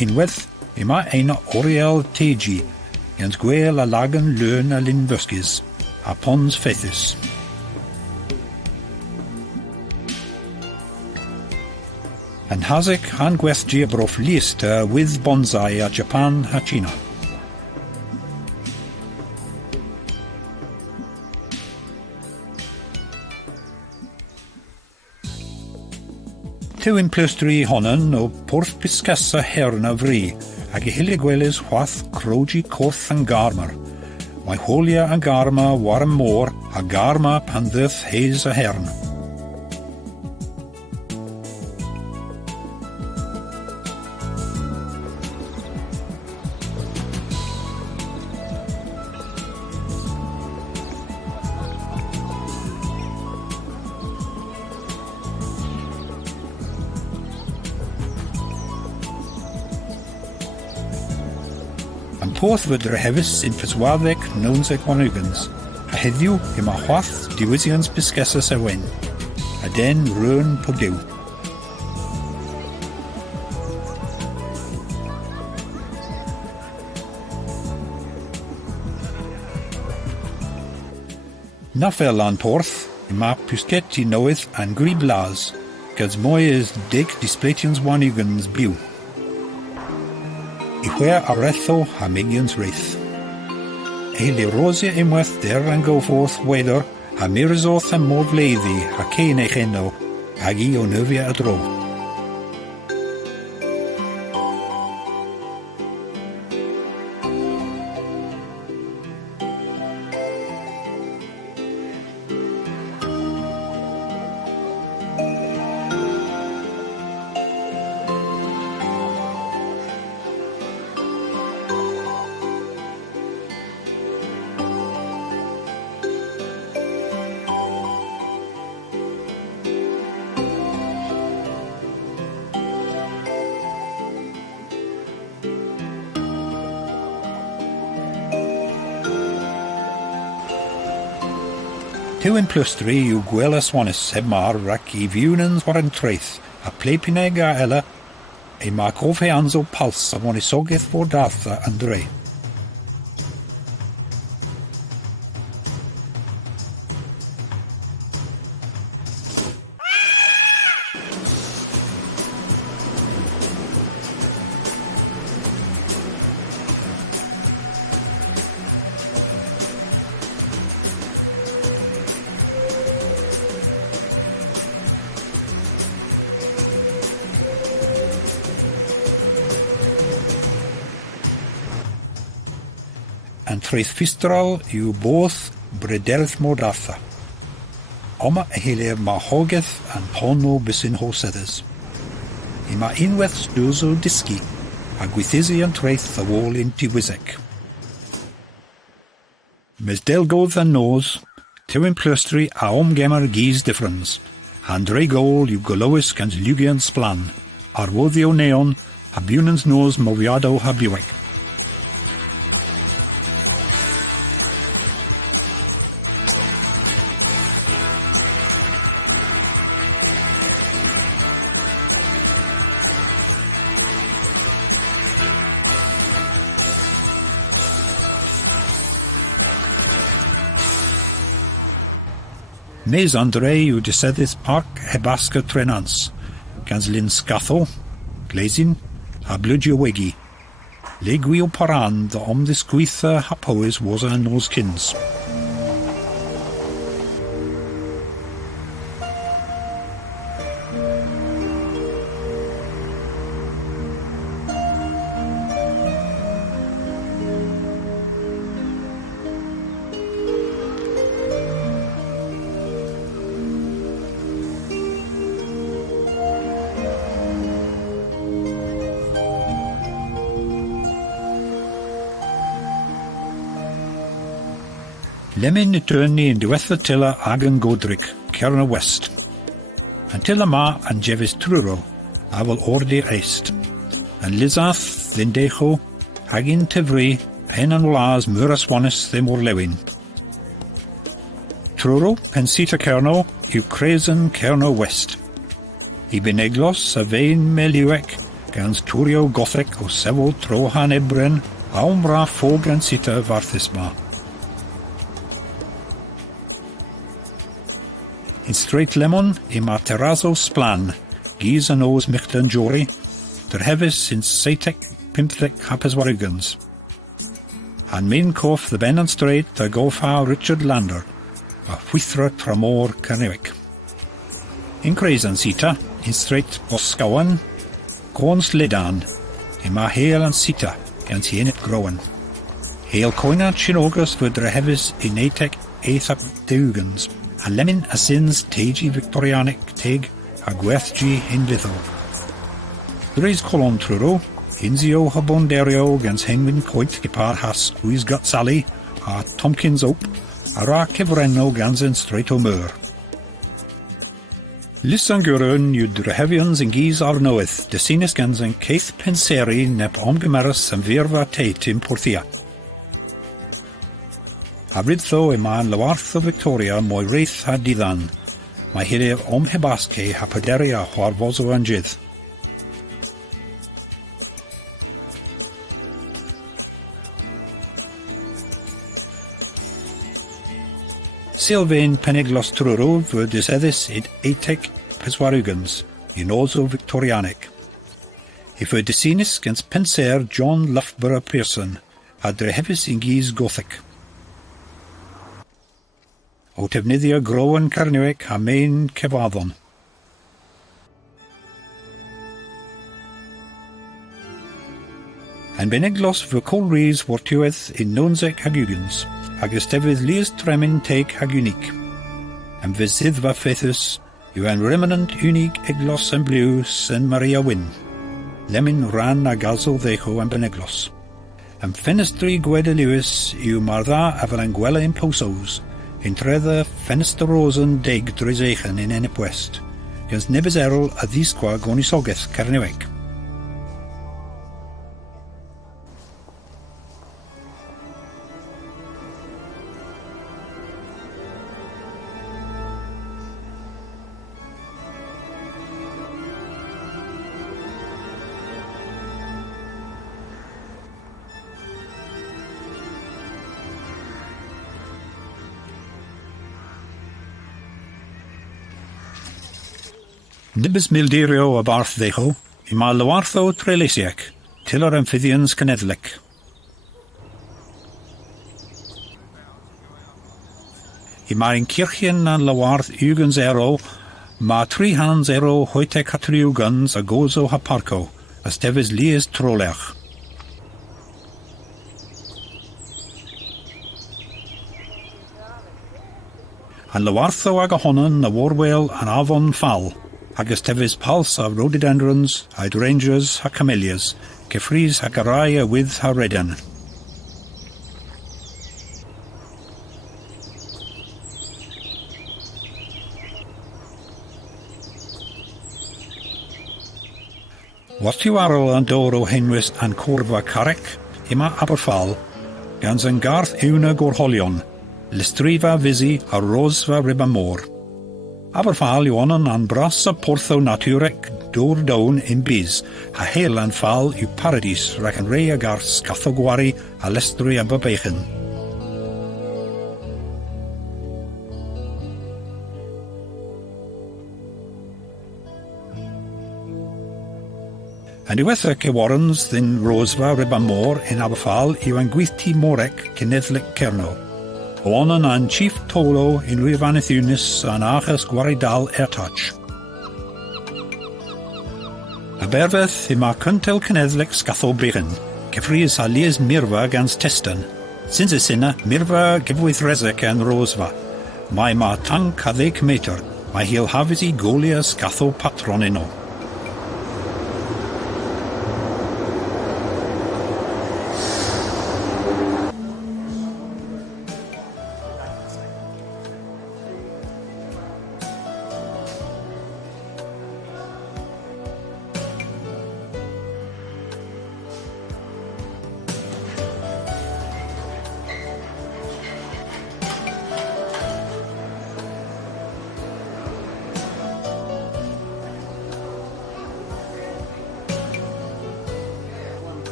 Unwaith, yma ein oriel teigi, gans gwel a lagan leun a linfysgys, a pons fethys. Yn hasig han gwethdi a brof lister with bonsai a Japan a China. 2+3 honan o porth piscasa herna vri, ag I hilia gwelys hwath crogi corth an garmar. Mae holia an garma war am môr, a garma pan ddirth heis a hern. Yn poth fydr hefys yn perswaddeg nonseg wanugans, a heddiw yma chwath diwysians bisgesas ewen, a den rön pogdew. Na fel an porth, yma pysget I nowydd an gri blas, gals mwy ys dig displetians wanugans biw. I hwer aretho ha migions reith. Eile rosia imweth der an go forth wedor, ha mirzoth am mod leiddi ha cein eich enno, hag I o nufia a dro. Two plus 3 yw gwela swanis heb mar rac I fiwnans war yn treith, a plepineg a ela, e ma cofe anzo pals a monisogeth fôr datha yn dre. Yn treith fistral yw both brederth mordatha. Oma a hilir ma hogeth an pono bysyn hoseddes. I ma unwaith stwzo disgi, a gwythisi an treith a wôl in tiwisek. Mes delgodd an nos, 2+3 a omgemar gys difference. Han dre gol yw golowys gans lugian splan, arwoddio neon, a bunans nos moviado ha biwek. Mes Andre yw dyseddydd parc Hebaska Trenans, gans lyn scatho, glezin, a blydio wegi. Le gwio paran dda omddisgwytha hapowys wosa yn nos kins. Lemyn y tyrni yn diwetha tila ag yn Godric, Cernow West. Yn tila ma yn jefys trwro, a fel ordi'r eist. Yn lisath ddindecho, ag yn tyfri, pen yn wlas myr aswanus ddim o'r lewin. Trwro, pen sita Cernow, yw Cresyn Cernow West. I beneglos a fein meliwec, gans Turio Gothic o sefyl trohan ebren a omra ffog gan sita farthus ma. In Strait Lemon I ma terrazzo splan, gys yn oes michtan jori, der hefys in Seitek pimthek hapeswarigans. Han main cof the Ben and Strait the golfa Richard Lander, a whithra tramor Carnewick. In Creisan Sita, in Strait Boscawan, Cornish Language, in ma hael and Sita, gans hienet groen. Hael coina chinogas voor der hefys in Eitek eithap deugans, a lemon a sins teigi Victorianic teg a gwerthgi in vithel. There is colon truro, Inzio habonderio gans hengwin coit gepar has squeeze gut Sally, a Tompkins op, a ra kevrenno gans in Strait O'Mur. Lysangurun yw drehevians in gys ar noeth, desinus gans in keith penseri nep omgemerus and virva teit in Porthia. A ridtho man Lawarth Victoria moi wraith ha diddan, mae hire omhebaske ha paderia hwarvozo an jydd. Sylvain Peniglos Truro fod edys id Eitek Peswarugans, in also Victorianic. If fod desinus gans penser John Loughborough Pearson, a drehefys in gys Gothic. O tefnyddio groen Carnewick a main cefaddon. Yn beneglos fy colrys vortiwedd in nonsec hag ugans, ag ystefydd lias tremin teig hag unig. Yn fy syddfa ffethus yw yn remnant unig eglos yn bliw Saint Maria Wyn. Lemin ran ag alzo ddecho yn beneglos. Yn ffenestri gweda Lewis yw mardda a fel yn gwela yn powsos, in tredde Fenesterosen deg dreisechen in Enep West, gans nebys erol a ddisgwa gonisogeth Carnewick. Nibys mildirio a barth ddecho, I ma Lawartho Trelesiac, tiller amphibians Canedlic. I ma in Kirchen an Lawarth Ugens ero, ma 3 hands ero hoite catriugans a gozo haparco, as tevis lies trolech. An Lawartho ag a honan a warwell an avon fall, agus tevis pulse of rhododendrons, hydrangeas, ha camellias, kefries ha garaya with ha redden. Wat you arl an doro henwys an corva carec, ima aberfall, gans an garth una gorholion, listriva visi a rosva ribamor. Aberfall yw onan an bras a portho naturec dor down in biz, ha hael an fall yw paradis rhac an rei ag ar scathogwari a lestri a babeichen. And iwetha ke warrens thin rosva ribamor in Aberfall yw an gwythti morec cenedlic Gernow. Onan an chief tolo in Rivanithunis an achas gwaridal ertach. A berfeth I ma cyntel cenedlic scatho bechen, kefries a lies mirva gans testen. Since sinna mirva gibwyth resec an rosva. Mae ma tank a 10 metr, mae hil havisi golia scatho patronino.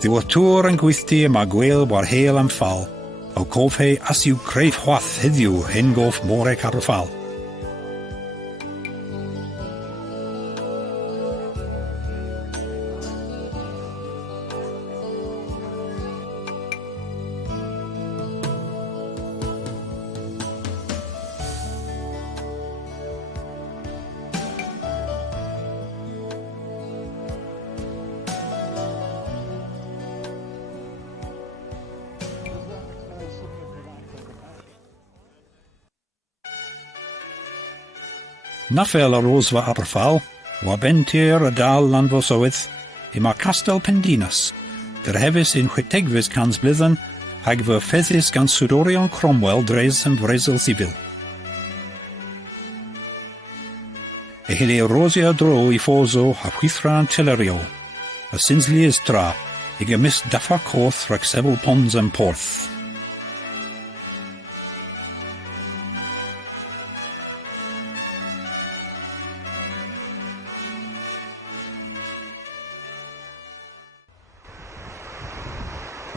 Ddiw tŵr yn gweithdi yma gweil war heil am ffal, o cof hei as yw creif chwath heddiw hen gof morec ar y ffal. Na fel ar osfa Aberfal, o bentir y dal Landfosowydd, yma Castel Pendinas, dyr hefys yn chwetegfys cans blydden, ag fy ffeddus gan Swydorion Cornwall dres yn Fresel Sifil. E hili rosia dro I ffoso a chwythran Tilerio, a synsli ysdra, I gymys daffa coth rhag sefyl pons yn porth.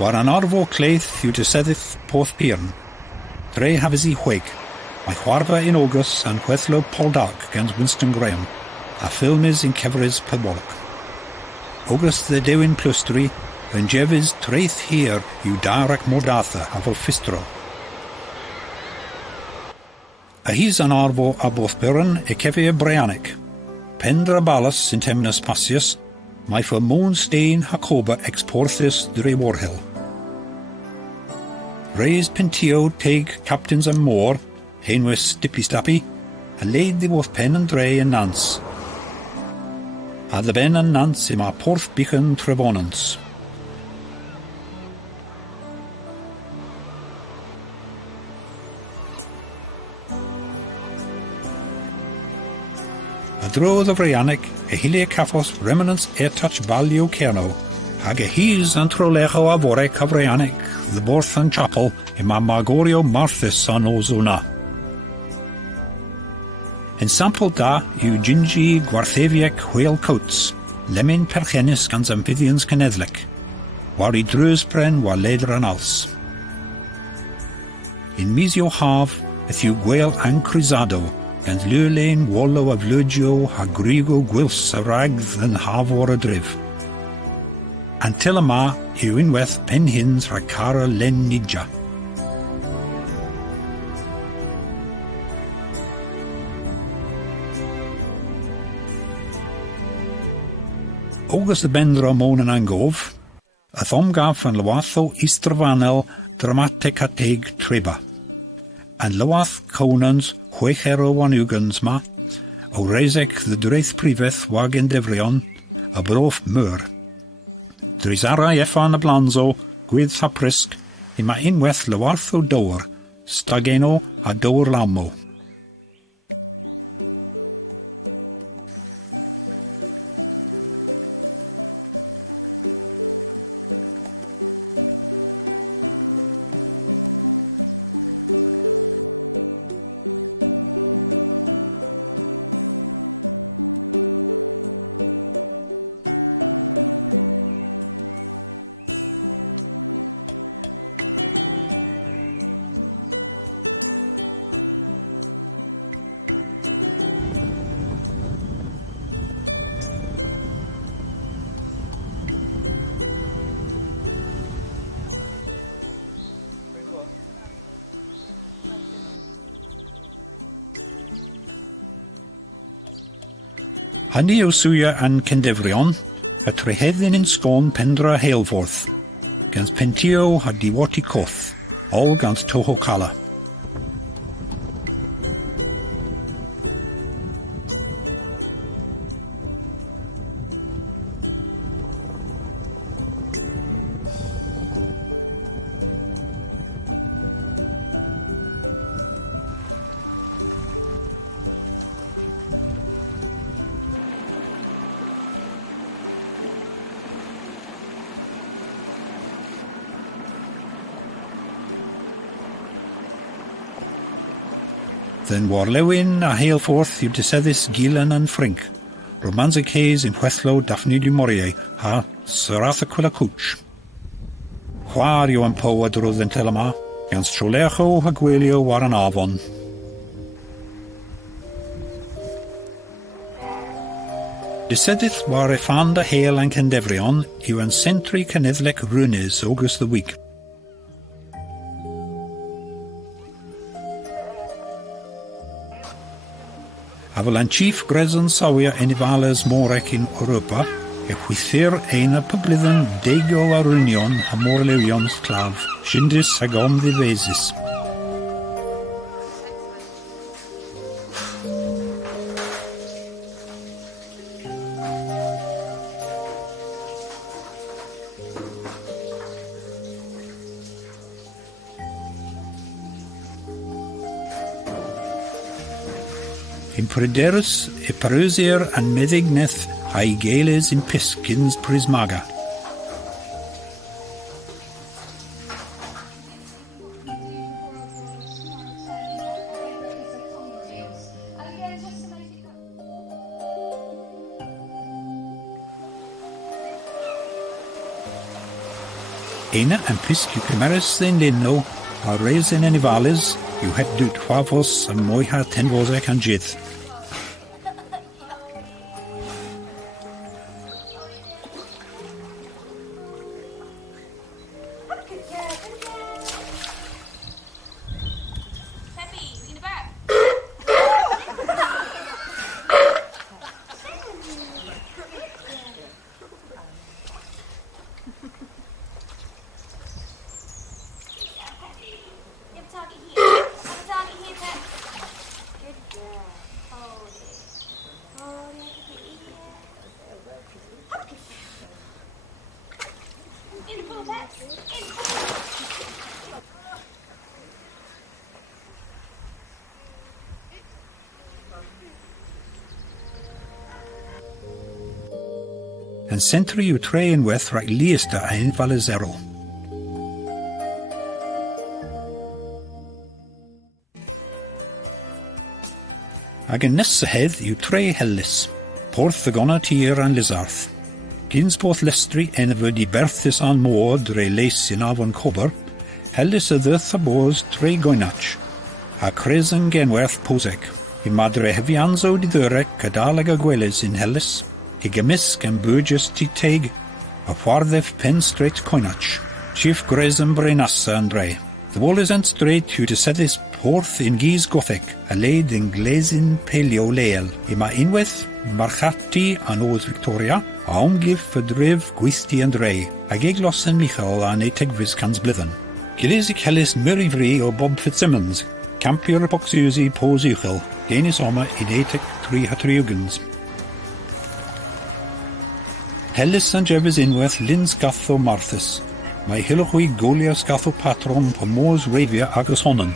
War an arfo cleith yw dyseddydd Porth Piern. Dre hafys I chweg. Mae chwarfa in August an chwethlo Paul Dark gan Winston Graham, a ffilmys in Cefrys Pedwalach. August the Dewin Plustri, yn jefys treith hir yw dar ac mordatha a fel ffistro. A hys an arfo a Porth Piern e cefe y Breanic. Pendra balas in temnus Passius, mae fy môn stein Jacoba ex Porthus dre Warhill. Reis Pentio teg captains am môr, heinwys Stippy-Stappy, a leid ddiwodd pen yn dre yn Nans. A dy ben yn Nans yma Porth Bychan Trefonans. A drodd y Freanic, e hilia caffos remnants touch balio Gernow, ag e hys an trolecho a vorec a Freanic, the Borth and Chapel, yma Margorio Marthus an Ozona. In sample da yw Gingi Gwarthefiec Whale Coats, Lemon Perchenis gan Amphibians Canedlic, war I dröspren war leder an als. In Misio Hav, eth yw Gwael Ancrisado, gan Lurlein Wallo a Vlugio ha Grigo Gwils a Ragdd yn Hafor a Drif. Antil yma yw unwaith pen hins rhag cara len nidja. August y bendro môn yn angof, a thomgaf yn lywatho istrfanel dramaticateg treba. An lywath Conans chwechero wanugans ma, o reisec the dreith prifeth wag yn defrion, a brof myr. Drys arai effan y blanzo, gwydd saprisg, yma unwaith lywarth o dowr, stageno a dowr lamo. Hynny yw sŵia an Cendefrion, y treheddyn yn sgôn pendra heilforth, gans Pentio a Diwati Coth, ol gans Toho Cala. Then war Lewin a heilforth yw dyseddus Gilan and Frink, romansic hays in Wethlo Daphne du Maurier, ha Sir Arthur Quilla Cooch. chwar yw yn pow adrodd yn tel yma, gan strolech o hagwelio war yn afon. Dysedydd war e ffand a hel yn Cendefrion yw yn sentri cynnyddlec Rwynys August the Week. A fel yn chief greson sawia enifales morec in Europa, e chwythyr ein y pyblyddyn degol a rwynion a morlewion claf, syndys ag omddifesis. In Pryderus e Parysir an meddigneth a'i geles in Piscins Prismaga. Eina an Pisc yw cymerys yn Lynno a reis yn enifales yw het dwt chwafos a moiha tenfosec an jydd. Yn sentri yw tre unwaith rhaid liesta a enfalesero. Ag yn nesahedd yw tre hellys, porth y gona tir an Lizarth. Gins both lestri enfyd I berthus an môd re leis yn afon cober, hellys y ddyth a bos tre goinach, a cres yn genwerth poseg. I madre hefianzo di ddyrec cadalag a gwelys yn hellys, I gymysg yn bwydjus ti teig, a chwarddef pen straight coinach. Chief gres yn brenasa yn dre. Ddwolys yn straight yw dyseddus porth yn gys gotheg, a leid yn glesyn pelio leel. I ma unwaith marchati an Oes Victoria, a omgif y dref gwysti yn dre, ag eglos yn Michael a'n ei tegfys cans blydden. Gilesig helys Murray o Bob Fitzsimmons, campiwr y boxiwsi pos uwchel, genis oma I deitec 3 hatriwgans. Hellys yn jefys unwaith Lyn Sgatho Marthus. Mae hilwchwy golio Sgatho patron po mors reifia agos honan.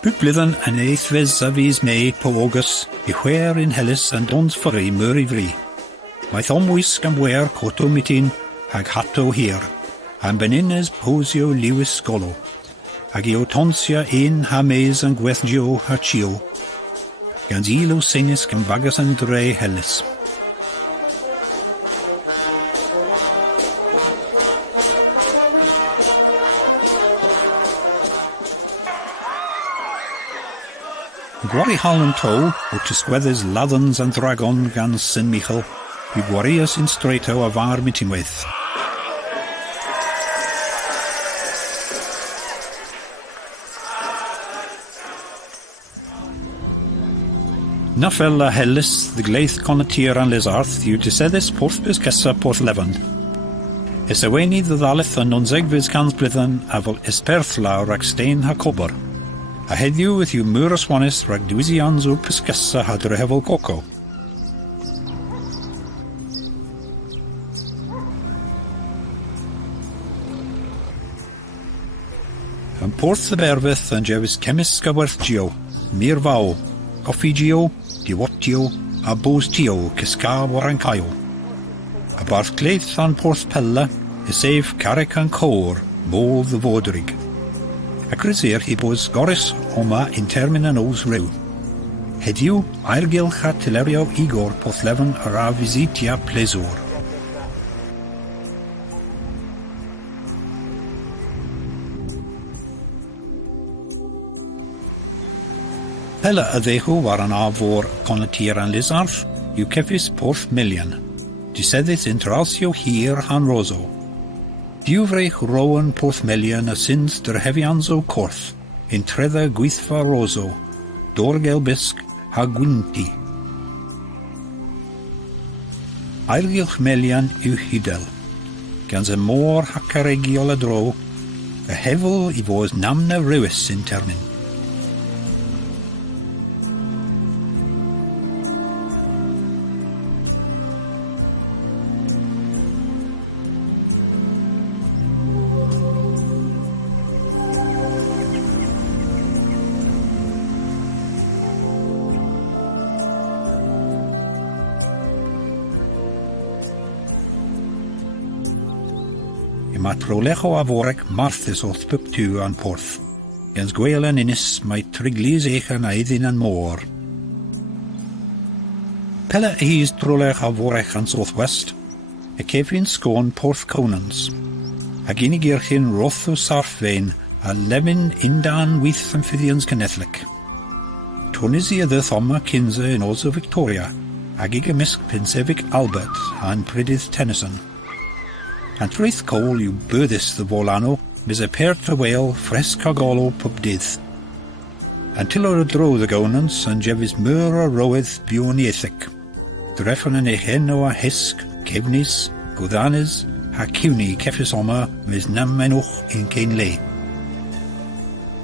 Bwblydden yn eithfes a fys mei po August I chwer in Hellys yn dons ffyrru myr I fri. Mae thomwys gan bwer coto mitin ag hato hir, a'n benines posio Lewis Golo. Ag I o tonsia un ha meis yn gwerthio ha chio, gan zilo senis gan vagas yn dre Hellys. Gwari hal yn tow o tysgweddys laddans and dragon gan St. Michael, yw gwarias in straito a far mitinwaith. Nafel a Hellys, the gleith conatir an Lizarth, yw dyseddus porthbys cesa porth lefan. Ys aweni ddalith yn nonsegfys cans blydden a fel esperthla rag stein ha cober. A heddiw yw mwr yswanus rag dwysians o pysgesa ha drehefol coco. Yn porth y berfydd yn jefys cemysg a werthgio, mir faw, coffigio, diwotio a bostio cysga warancaio. A barth gleith an porth pella y sef carec an cor modd y fodrig. Ac rysir I bos goris oma in termin an os rew. Heddiw, ailgylch a telerio Igor Porthlevan ar a visitia pleswr. Pella y ddechw war an afwr Conatir an Lizarth, yw ceffis Porth Milian. Diseddys intralsio hir han roso. Diwfreich rowan Porth Milian a syns dyr hefians o corth, in tredda gwythfa roso, dorgel bisg ha gwynti. Ailgylch Milian yw hydel, gans y môr ha caregiol a dro, y hefel I fos namna rywys in termyn. Mae trolecho a forec marthys wrth byptu an porth. Gans gweil an innis mae triglis eich an aiddyn an môr. Pella hys trolech a forec an southwest, y cefyn sgôn Porth Conans. Ag unig irchyn roth o sarfein a lefyn indan wyth yn ffyddians cynethlic. Tonis I ydych oma cynsa yn oso Victoria, ag I gymysg Pensefic Albert a'n Prydydd Tennyson. And trwyth coel yw byddys the volano, mis a pert a whale fresca golo pub dydd. Until o'r dro the gonans and jefis myr a roedd bion iethig. Dreffon yn eich hen o a hisg, cefnis, gwddanis, ha ciwni ceffis oma mis nam enwch in cain le.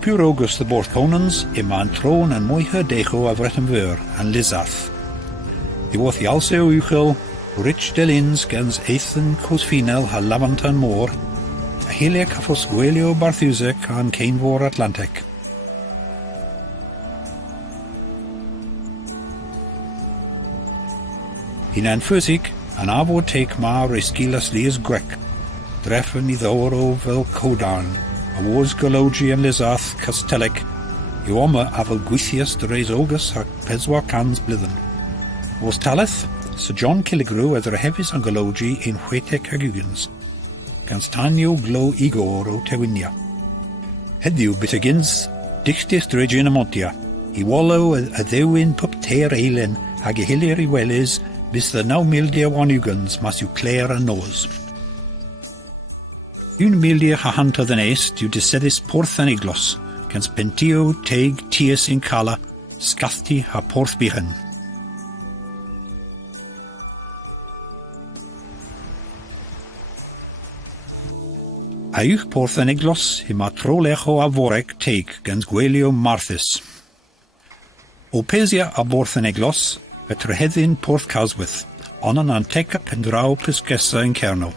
Pur August the Borth Conans, man tron and moiha decho a vretten fyr and Lizarth. I woth I also uchel, Rich Delins gans eithyn cosfinel ha lavantan môr, a heliac a fos gwelio Barthusec an Cainfor Atlantic. In Anfusig, an afod teik ma resgilas lias Grec, dreffen I ddowro fel Codarn, a wos Gologi an Lizarth Castellic, I oma a fel gwythias dy reis ogus ha peswa cans blydden. Wos taleth, Sir John Killigrew as hefys an Gologi in Whetec Agugans, gans tanio glo Igor o Tewinia. Heddiw bitagins, dichtis dregin amontia, I wallow a ddewin pup teir eilen ag I hilir I welis bis the 9 mildia wanugans mas yw clair a nos. 1 mildia ha hanta than est yw disedis Porth an Iglos, gans pentio teig tias in cala, scathti ha Porth bichen. A uwch Porth an Iglos ma trolecho a forec teig gans gwelio Marthys. O pesia a Porth an Iglos, y trehedyn Porth Caswith, onan an teca pendraw pysgesa in Gernow.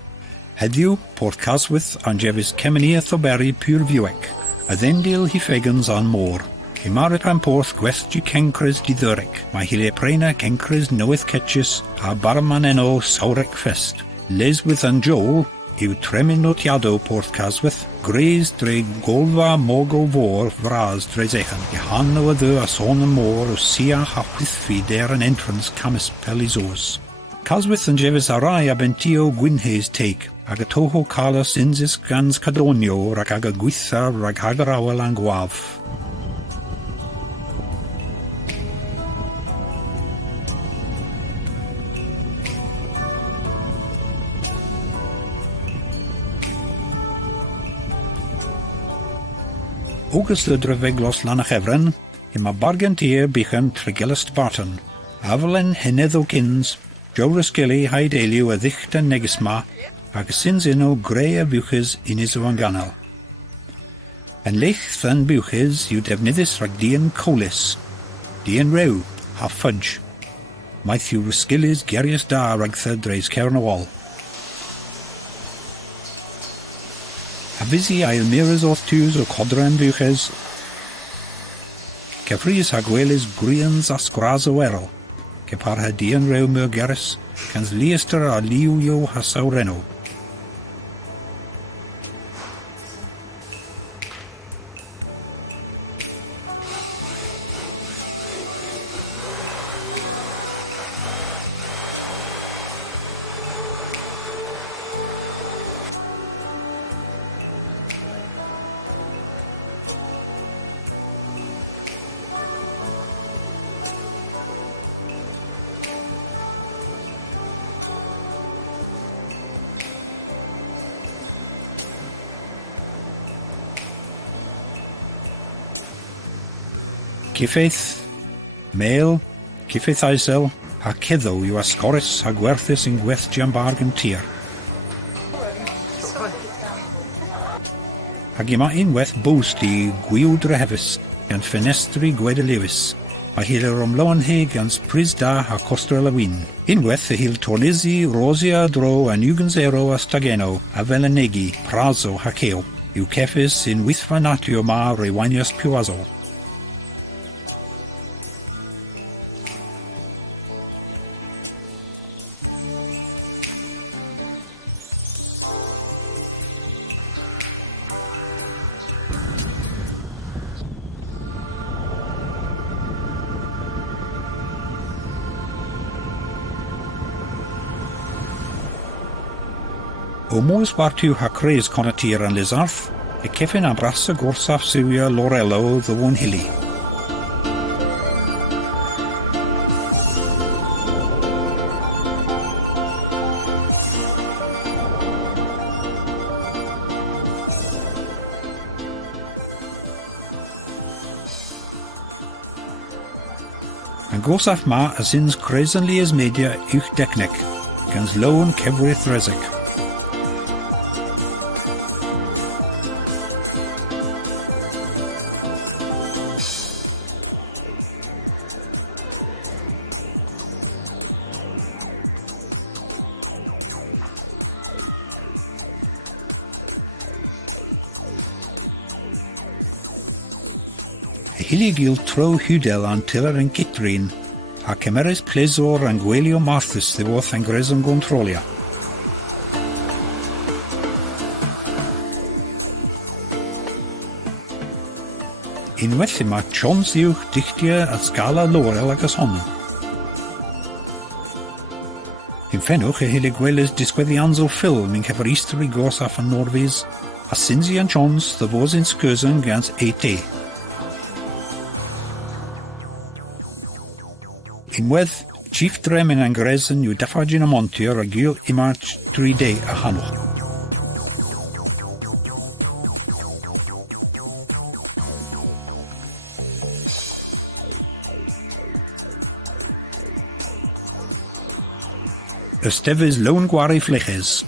Heddiw Porth Caswith an jefis cemeniaeth o beri pur fiwec, a ddendil hi fegans an môr. I marit an Porth gwestgi cencres Dynnargh, mae hile prena cencres newydd ketchus a barman eno saurec fest. Leswyth an Joel, yw tremin notiado Porth Caswith, grez dre golfa mogo vor vraz dres echen. I han o ydw a son y môr o siach a chwythfi der an entrance camis pelizos. Caswith yn jefis a rai a bentio gwynhes teig, ag a toho calas insis gans cadonio rag ag a gwytha rag ag ar awel an gwaf. August the drefeglos lanachefren, ma bargentir bichen tregelist Barton. Avelin henedd o kins, Joris Gilly haid eliw a ddicht a negisma, ag syns o greu a buwchys inis o anganel. Yn leich than buwchys yw defnyddus rhag dian colis, dian rew, ha fudge. Maeth yw rysgilys gerius da ragtha dreis Cornwall. A fisi ail miras o'th tiws o codran buwches. Cefrys ha gwelys grians a sgras o erol, cefar ha dian rew myr geris, cans liester a liwio ha sawreno. Ciffeith, Mael, Ciffeith Aisel, a Ceddo yw ascorus a gwerthus yn gweth Jambarg yn tir. Ac yma unwaith boost I gwiw drehefus gan ffenestri gwed y lewis. A hil yr omlawn heg gan sprys da a costrel y wyn. Unwaith y hil tornisi, rosia, dro a nugensero a stageno a fel y negi, praso ha ceo. Yw ceffus yn wythfa natio ma rewanias piwazol. O mwys wartiw ha creus conatir an lizarth, e ceffin am brasa gorsaf siwia Lorello ddywon hili. An gorsaf ma a syns creus an lias media uwch decnec, gans lown cefwyth resig. Hiligil tro hudel an tiller yn Kitrin, a cymeres plesor an gwelio marthus ddiwoth an gres yn gontrolia. Unwaith yma chons uwch dichtia a scala Lorel ag ashonnen. In fenwch y hilig gwelys disgweddians o ffilm yn cyfer istri gorsaf an Norfys, a sinsi an chons ddywos yn sgwysyn gans ET. Unwaith, chief drem yn angresen yw daffagin a montir a gyl imarch 3D a hanoch. Ystefys lawn gwari fleches,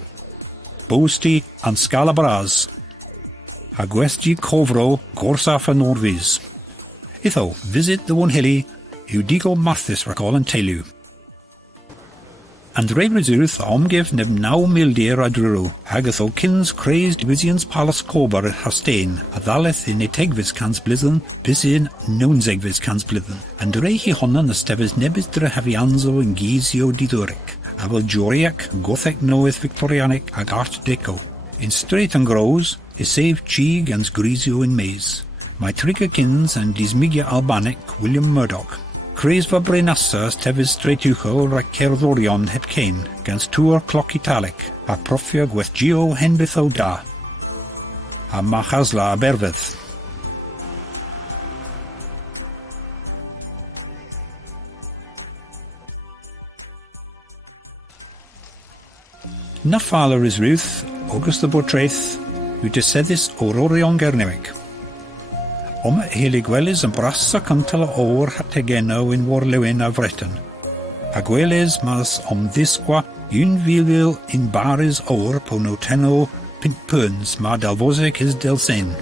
bosti an scala bras, a gwesti cofro gorsaf a Norfys. Itho, visit the one hilly, yw digol marthus racol yn teiliw. And reid reswrth omgef neb 9 mildir a drwrw, hag ytho cyns creus diwysians palas cobar a stein, a ddaleth yn etegfys cans blydden, bys yn newnsegfys cans blydden. And rei hi honnan ystefys nebys dre hafianzo yn gysio diddoric, a fel Joriac, Gothic noeth Victorianic ag Art Deco. In straight and grows, is save chi gans grisio yn meis. Mae trigger kins and dismigia Albanic William Murdoch. Creus fa brenasa stefys streitiwchol rhaid cerddorion heb cain, gans tŵr cloc italic, a profio gwethgio henbyth o da, a machasla a berfydd. Na ffalar is rwth, August y Bortraeth, yw dyseddus o'r orion Gernewig. Oma helig gwelys yn brasa cyntal o'r Gernow yn Warlewin a Freton. A gwelys mas ddisgwa 1,000 in baris o'r po no tenno pint pwns ma dalfosig hys del sen.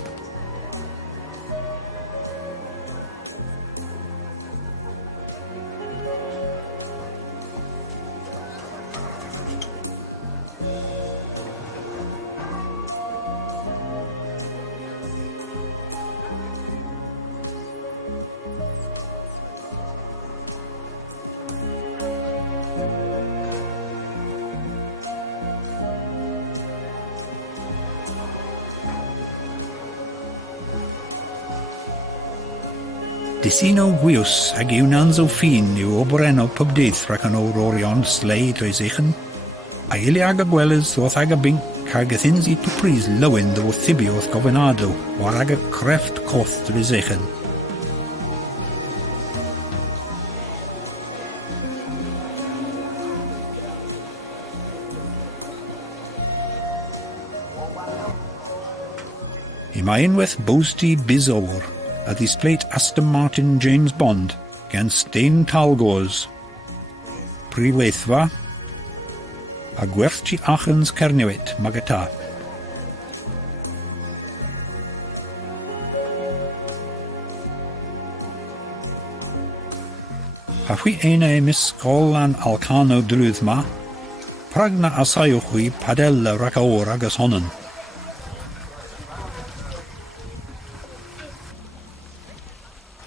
Disino gwiws ag iwnans o ffin yw obreno pybdydd rhaid yn o'r orion sleid oes eichen, a ili ag a gwelys ddoth ag a binc ag a thins I pupris lywyn ddo thibiodd gofynado war ag a crefft coth oes eichen. I mae unwaith bosti biz o'r, a displate Aston Martin James Bond gan Stein Talgos. Priweithfa a gwerthu achans Cernewit magata. A hwi eine misgol an alcano drwydd ma, pragna asaywch hwi padel y racawr agos honon.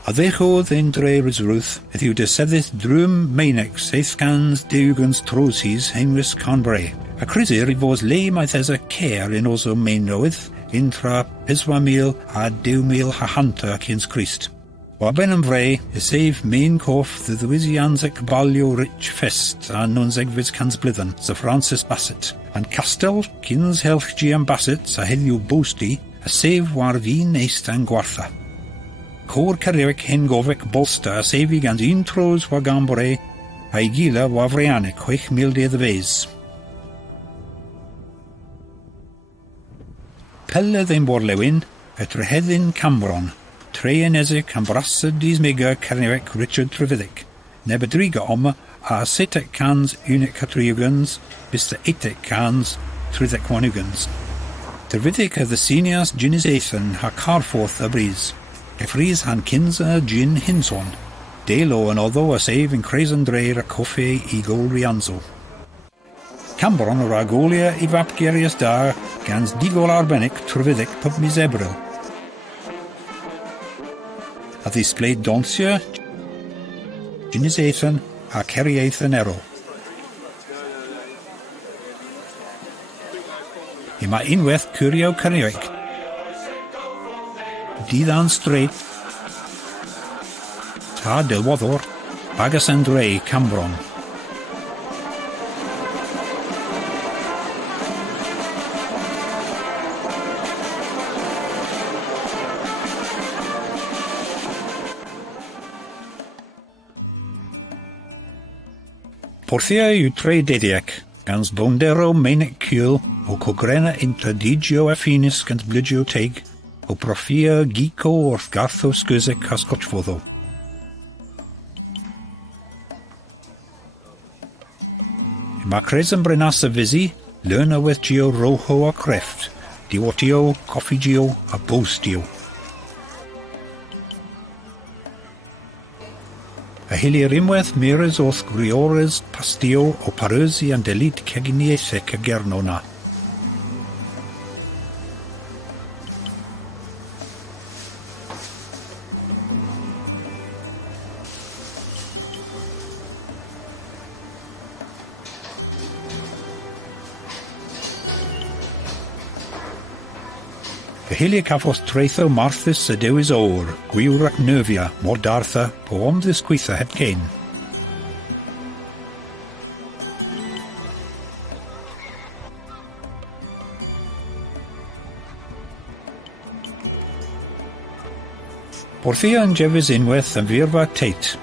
A ddechodd ein dre rysrwyth, yw deseddydd drwm meinec seithgans diwgans trosis heinwys Cornwall. A crysir I fos le maeth as a cer in oso meinrowydd, intra 4,000 a 2,000 hahanta cyns Christ. Wa ben yn vre, sef mein cof the ddwysiansec balio rich fest a nonsegfys cans blydden, Sir Francis Bassett. An castel, cyns helch G.M. Bassett, a heliw bosti, a sef war fi'n eist an gwartha. Cor Cerriwic hen gofec bolsta a sefi gans un tros wa gambore, a I gila wa vreanic 6,000 fes. Pelledd ein borlewin, et rehedyn Cambron, treien esig am brasyd dismega Cerriwic Richard Trevithick, nebedriga oma a setek cans unic catriugans, bis the etek cans Trevithick wanugans. Trevithick a the seniors Ginnis Ethan ha carforth a breeze. Gefries han kinsa gin hinson. Delo an oddo a save in Crazen Dreir a coffe I gol rianzo. Cambron a ragolia I vapgerius da gans digol arbenic Trevithick pub misebril. A displayed Donsia, Ginnis Ethan a Kerry Ethan Errol. Ima inweth curio Cerriwic. Diddan straight ta delwoddor bagas and Ray Cambron. Porthia yw tre dediac, gans bondero meinig cul o cogrena intradigio affinis gans blygio teig, o profia gico orth gartho sgysec a scotchfoddo. Ma cresem brenas a visi, learna with geo roho a creft, diwotio, coffigio a bostio. A hilir imweth mires orth griores pastio o parösi and delete ceginiesec a Gernow na. Hilia cafos treitho Marthus a dewis o'r, gwyr ac nerfia, mor dartha, po omdys gweitha heb cain. Porthia yn jefys unwaith yn firfa teit,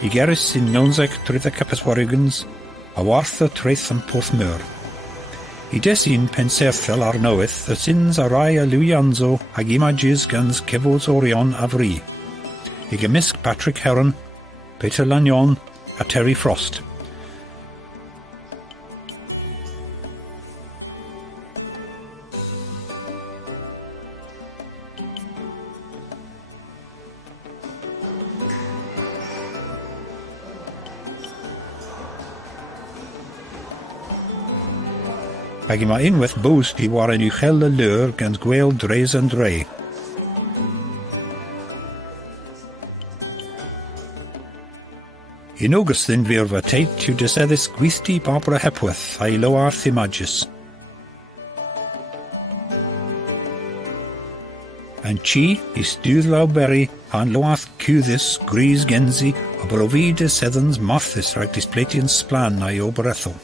I geris sy'n nonsec trydda capaswarigans, a wartha treith yn Porthmur. I desin penserthel ar nowyth, y syns a rai a Luianzo ag images gans cefos orion a fri. I gymysg Patrick Heron, Peter Lanyon a Terry Frost. Ag yma unwaith bost I war yn uchel y lur gans gweil dres and dre. In Augustyn firfa teit yw deseddus gweithdi Barbara Hepworth a'i loarth images. Yn chi I stwddlaw beri a'n loarth cwddys gris gensi o brofi deseddans Marthus rhaid displeti'n splan a'i oberethol.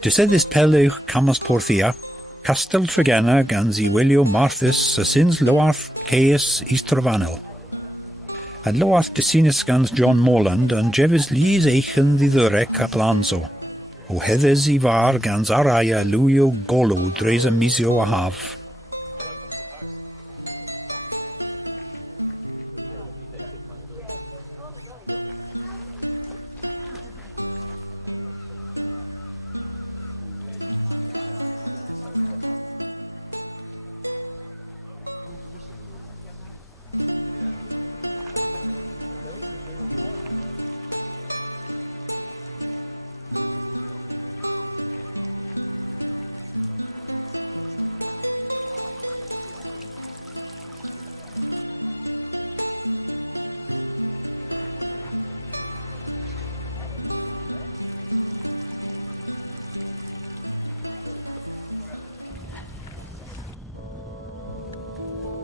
Deseddus pelewch Camas Porthia, Castel Tregenna gans I Willio Marthus a syns loarth Caeus Eastervanel. And loath de sinus gans John Moland and Jevis Lees Eichen the Durek a Blanzo. O heathers I var gans Araya Luio Golo dres a misio a hav.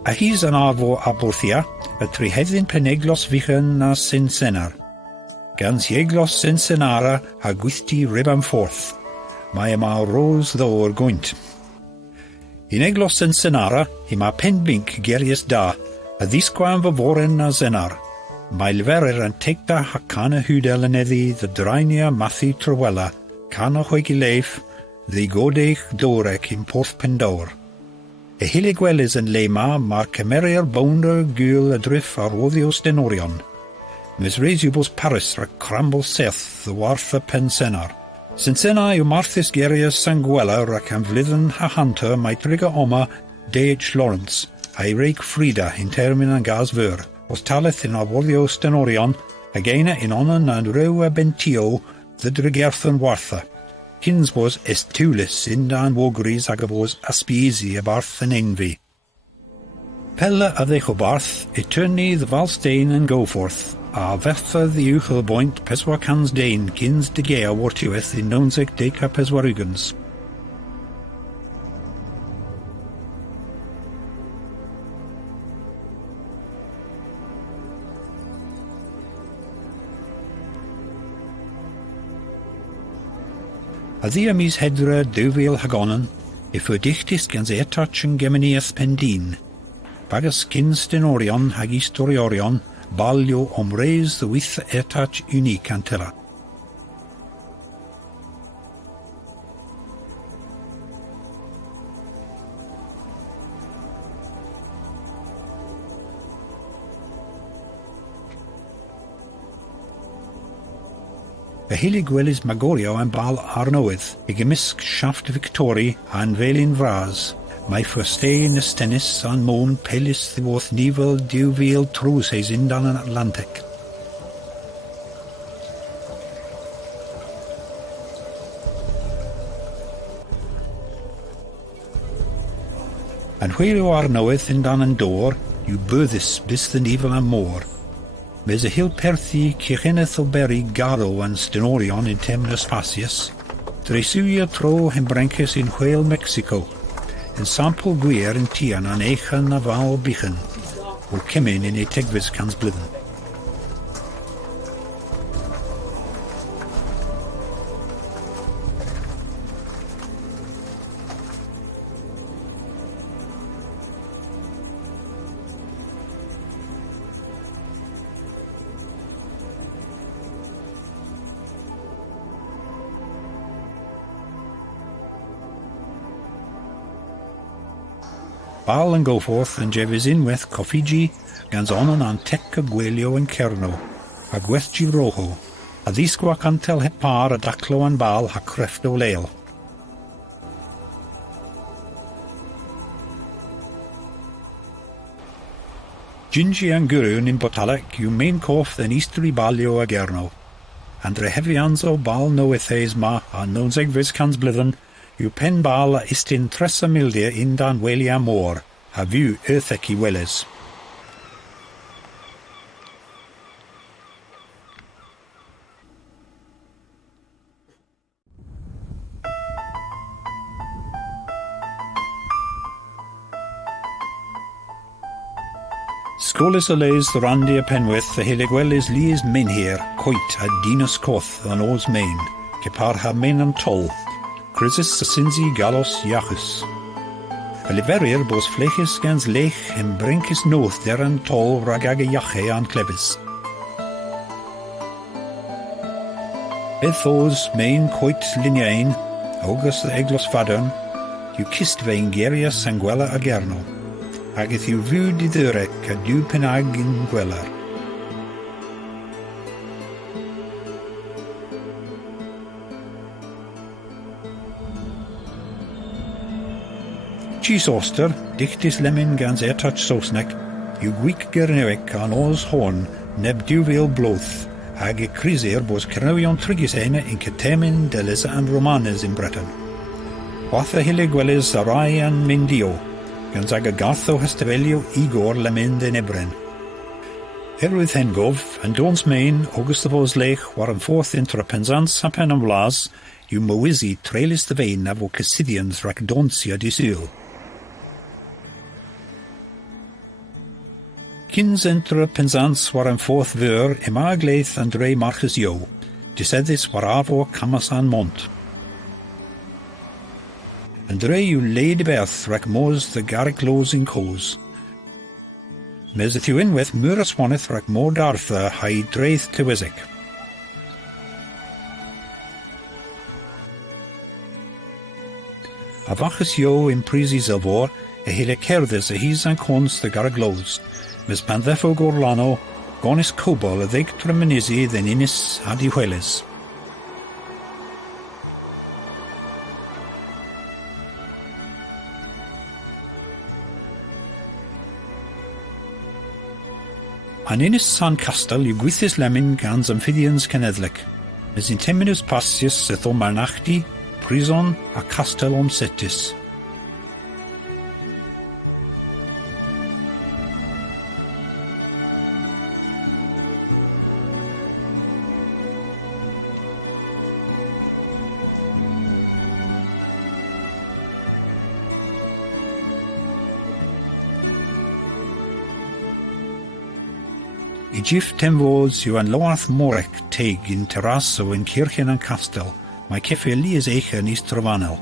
A hys an arfo aborthia, a trihedyn peneglos vichen na Sinsenar. Gans ieglos Sinsenara a gwythti ribam forth. Mae yma rose ddor gwynt. In eglos Sinsenara, yma penbink gerius da, a ddisgwan favoren na Zenar. Mae lferer an tegda hacana hudel yn eddi the drainia mathi trywela, cana chwegi leif, the godeich dorec in porth pendawr. E hilig welis yn leima mae'r cymeriad bounder gwyl y driff ar woddios denorion. Mis reisiubos Paris ra crambol seth the warth y pensenar. Sinsena yw Marthus Gerius Sanguela ra can flydden ha hunter mae triga oma D.H. Lawrence, a'i reig Frida in termin an gas fyr, os taleth in ar woddios denorion, againa in onan and rew a bentio the drigerthyn wartha. Kins was estulis in dan wogris ag was aspiesi a barth yn envy. Pella a ddech o barth, eterni the Valstein and go forth, a vetha the uchel boint peswa cans dain kins de gea wartiweth in nonsec deca peswarugans. A ddiamis hedra dwfil hagonan, if dichtis gans etach yn gemeniath pendin. Bagas kins denorion hag historiorion, balio omreis the with etach unique antella. A hilig welis Magorio and Bal Arnowydd, I gymysg Shaft Victori and Velin Vraz, mae fyrstein ystenis an môn pelis ddiwoth nivel diwfil trws eis indan yn Atlantic. An hwyl o Arnowydd indan yn dor, yw byddus bys the nivel am môr. Mes a hill perthi cicheneth o beri garo an stenorion in temnus facius, dresuia tro hembrences in Whale, Mexico, in sample gwir in tian an eichan na val bichen, o cemin in e tegvis cans blidden. Bal and go forth and jevis inweth coffigi gans onan an tecca gwelio in Gernow, a gwethgi rojo, a ddisgwa cantel hepar a daclo an bal ha creft o leil. Gingi an gurun in Botalek yw main coff than eastery balio a Gernow, and rehevianzo bal noethes ma a nonseg vis cans blithen, yw pen bal a istin tressa mildia in dan welia môr, a view earthec I weles. Scolis oleis the randy a penwith the hiligwelis lies min here, coit a dinas coth an oes main, kepar ha main an toll. Crisis sinzi galos iachus. Y liferir bos fleches gans lech en brinkis noth der an tol rag ag y iache an clefis. Beth oes mein coit liniain, augus the eglos fadern, yw kist vein gerias an gwella a Gernow, ageth yw fyd I ddyrec a diw penag in gwelar. Cheese oster, dichtis lemon gans touch sausnek, yw gwyc Gernewek an oes horn neb diwfil bloth, ag y crisir bos Cernowion trigis ena in Catemin, Delisa and Romanes in Breton. Watha hile gwelis a rai an Mindio, gans ag a gartho hestavelio Igor lemon de Nebren. Erwydd hengof, and dons main, August of Oslech, war an forth inter a Penzance hapen am Vlas, yw mywisi trailis the vein avo Cassidians rac donsia di sul. Kins enter Penzance war an forth ver imagleith and rei marchus yo, disedis war avo camas an mont. And rei yw leid berth rac mos the garrick loos in cos. Mes yth yw unweth muras waneth rac mod Arthur hai dreith tywesic. A vachus yo in prisi zelvor, e hele cerddys a hys an cons the garrick loos, mes pandefo gorlano, gonis cobol a ddeig tremenisi dden inis adi hweles. An inis san castel yw gwythus lemon gans amphibians cenedlec, mes in teminus pastius sydd o marnachdi, prison a castel omsetis. I gif temvols yw an loarth morec teig in terrasso in kirchen an castel, mae ceffe lies eiche nis trovanel.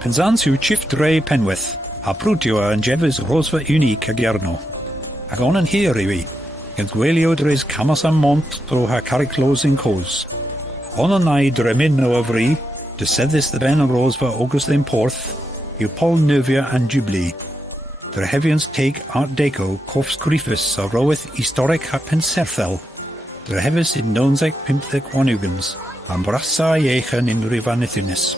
Penzance yw chif dre penweth, a prwtio yn jefys rosfa unique a Gernow. Ac on yn hir I fi, gynt gwelio dres camas am mont dro ha cariclos in cos. On yn ai dremin o afri, dyseddus the ben rosfa August yn porth, yw Paul Nuvia and Jubilee. Dre hefians teig Art Deco cofs griffus a roweth historic ha penserthel, dre hefys in 950 wanugans, am brasa I eichan in rifanithunis.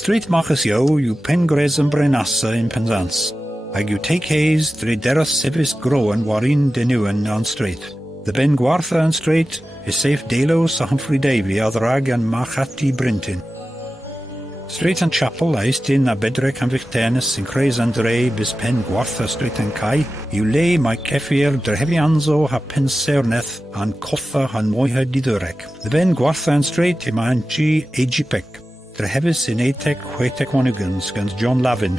Street machus yo yw Pengres yn Brenassa in Penzance, ag yw take hays dre deras sefys groen warin denuan on street. The Ben Gwartha on street is safe Delos a Humphrey Davy a ddrag an Machati Brintin. Street and Chapel a istin a bedrec an Victenus in Creis and Dre bis Pen Gwartha Street and Kai, yw le mae ceffir drehefianzo ha penserneth an cotha han moiha didurec. The Ben Gwartha on street ima an chi Ejipec. Drehefys in eitec chwetec wanugans gans John Lavin,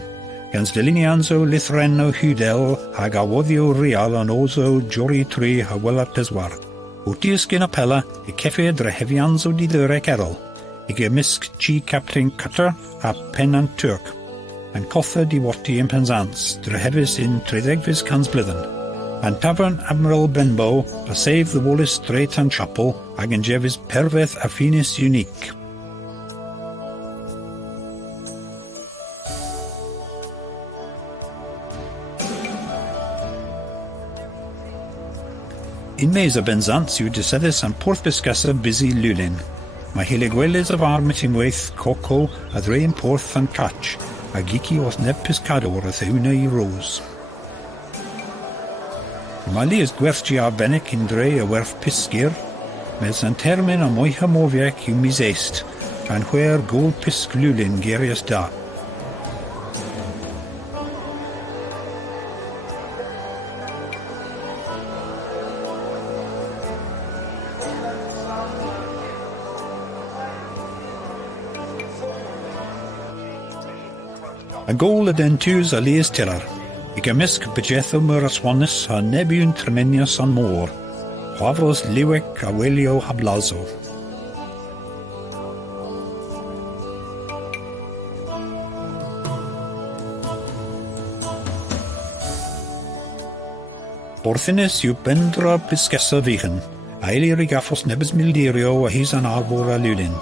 gans delinianzo Lithreno Hudel ag awoddio real an ozo jori tri hawela peswar. Wtius gyn apela I ceffe drehefianzo didurec erol, I gymysg chi Captain Cutter a Penant Turk, an cotha diwati in Penzance, drehefys in tredegfys cans blydden, an tavern Admiral Benbow a save the Wallace Strait and Chapel ag an jefys perveth a finis unique. In mesa Penzance yw dyseddus am porth besgasa busy lulin. Mae hele gwelys of armit unwaith coco a ddre yn porth an catch, a gici os neb pescador a theuna I rose. Mali is gwerthgi arbenic in dre a werth pisgir, mes yn termyn am o'i hymofiac yw mis eist, gan chwer gôl pisg lwlyn gerias da. A gôl y dentiws a lees tilar, I gymysg bygethwm yr aswanus a nebiwn tremenius an môr, chwafros liwec a welio a blaso. Borthinus yw bendra bisgesa fichen, a eilir I gaffos nebys mildirio a hys an arbor a lulyn.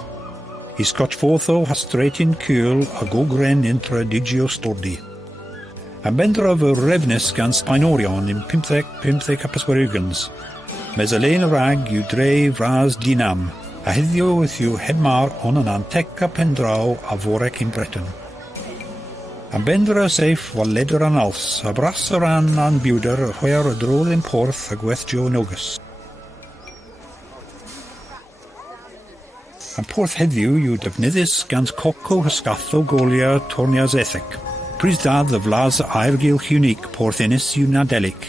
I scotchfotho ha streitin cwl a gogren intra digio stordi. A bendra fy refnus gan Spinorion in 15 apaswarugans. Mes a lein rag yw dre vras dinam, a heddio yw hedmar on an anteca pendraw a vorec in Breton. A bendra seif wal leder an als, a bras ran an biwder a hwyr a drodd in porth a gwethdio nogus. A porth heddiw yw defnyddus gans coco hysgatho golia tornias ethic. Prys dad y flas airgylch unig porth ynys yw nadelic.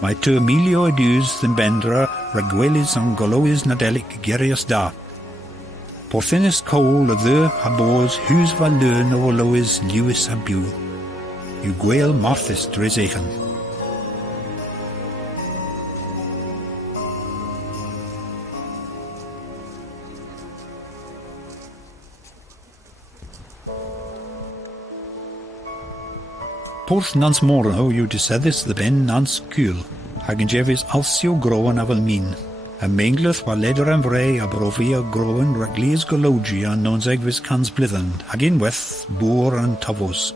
Mae 2 milio edws ddyn bendra ragwelys an golowys nadelic gerias da. Porth ynys cowl y dde a boz hws fa lön o olowys liwys a biw. Yw gweil marthys dres eichan. Porth nans morno yw dyseddus the ben nans cwl, hag yn jefys alsio groen afel min. A meinglydd wa leder am vrei a brofi a groen raglias golowgi a nonseg fys cans blydden, hag unweth bŵr an tafos.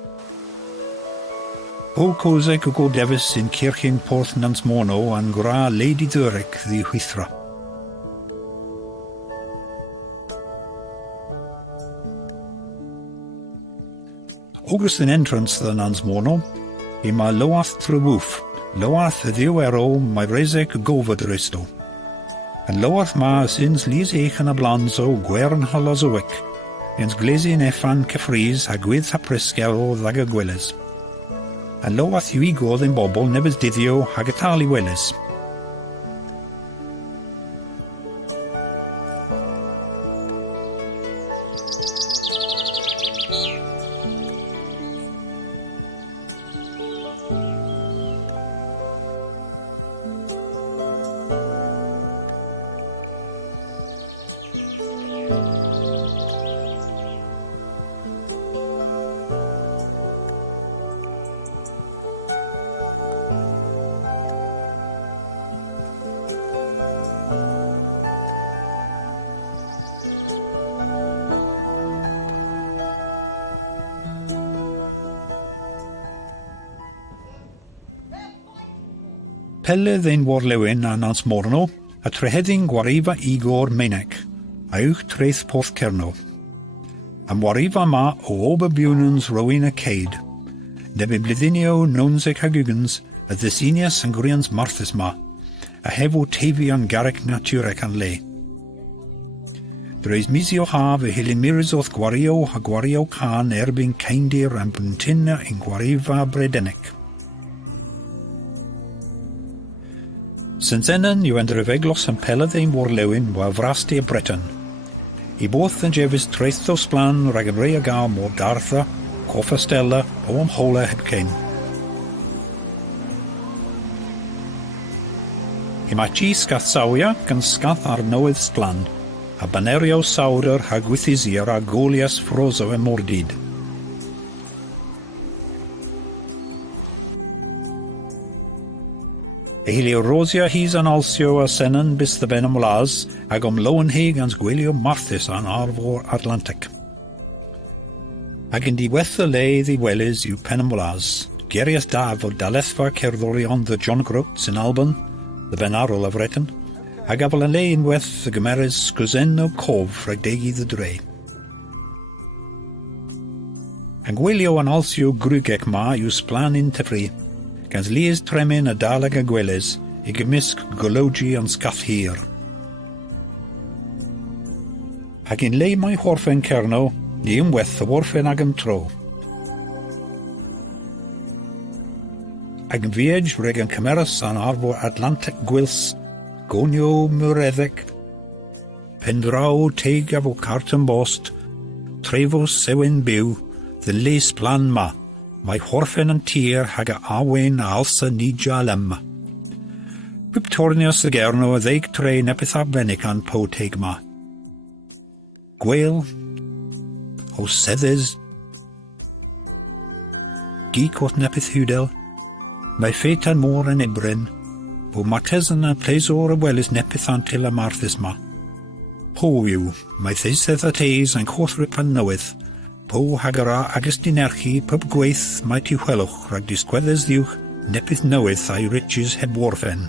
O coseg o go defys in kirchyn porth nans morno an gra Lady Dynnargh ddi hwythra. August an entrance the nans morno, I ma loath trwbwf, loath y ddiw ero mae reseg gofod risto. Yn loath ma syns lys eich yn a blanzo gwern halos o wic, yns glesyn effan cyffrys a gwydd ha prisgel o ddag y gwelys. Yn loath yw I godd yn bobl nebys dyddio hag y tal I welys. Pelydd ein warlewyn a nans morno, a trehedyn gwarifa Igor Meinec, a uwch treith porth Gernow. Am warifa ma o ober biwnans rowyn a ceid, neb blydynio nonseg hagugans a ddysinias yn gwrians marthys ma, a hefo tefi an garec naturec an le. Dreis misio haf y hilyn mirysodd gwario a gwario can erbyn caindir am bwyntina yn gwarifa bredenec. Syns ennen yw endrefeglos yn pelydd ein warlewyn wa frasti a Breton. I both yn jefys treitho sblan rag yn rei a gael mor dartha, coffa stella o amhola heb cain. I mae chi sgath sawia gan sgath ar nywydd sblan, a banerio sawder ha gwythysir a golias froso e mordid. Ehilio rosia hys an alsio a senan bis the ben am las, ag lowen heg ans gwelio marthys an arfor Atlantic. Ag yn diwetha le ddi welys yw pen am las, gerias da fod dalethfa cerddorion the John Groats in Alban, the ben arol of Breton, ag afel yn le unweth y gymerys sgwzen o cof rhag degi the dre. Ag gwelio an alsio grugec ma yw sblan in tefri, gans lies tremen a dalag a gwelys I gymysg golowgi an sgath hir. Ag in lei mai horfen Gernow, ni ymweth y warfen ag tro. Ag yn fied reg yn cymeras an arfo Atlantic gwils, gonio myreddeg, pendraw teig afo cartan bost, trefo sewin byw, ddyn leis plan ma, mae horfen yn tir hag a awen a alsa nidja lem. Bwbtornios y Gernow a ddeig tre nepeth arbennig an po teig ma. Gweil, o seddys, geek o't nepeth hudel, mae ffet an môr yn ibryn, o mates yn a pleisor y welys nepeth an til a marthys ma. Po yw, mae ddeisydd a teis yn cothryp an newydd, po hagara agos Dynnargh pub gweith mae ti hwelwch rhag disgweddys ddiwch nepeth newydd a'i riches heb warfen.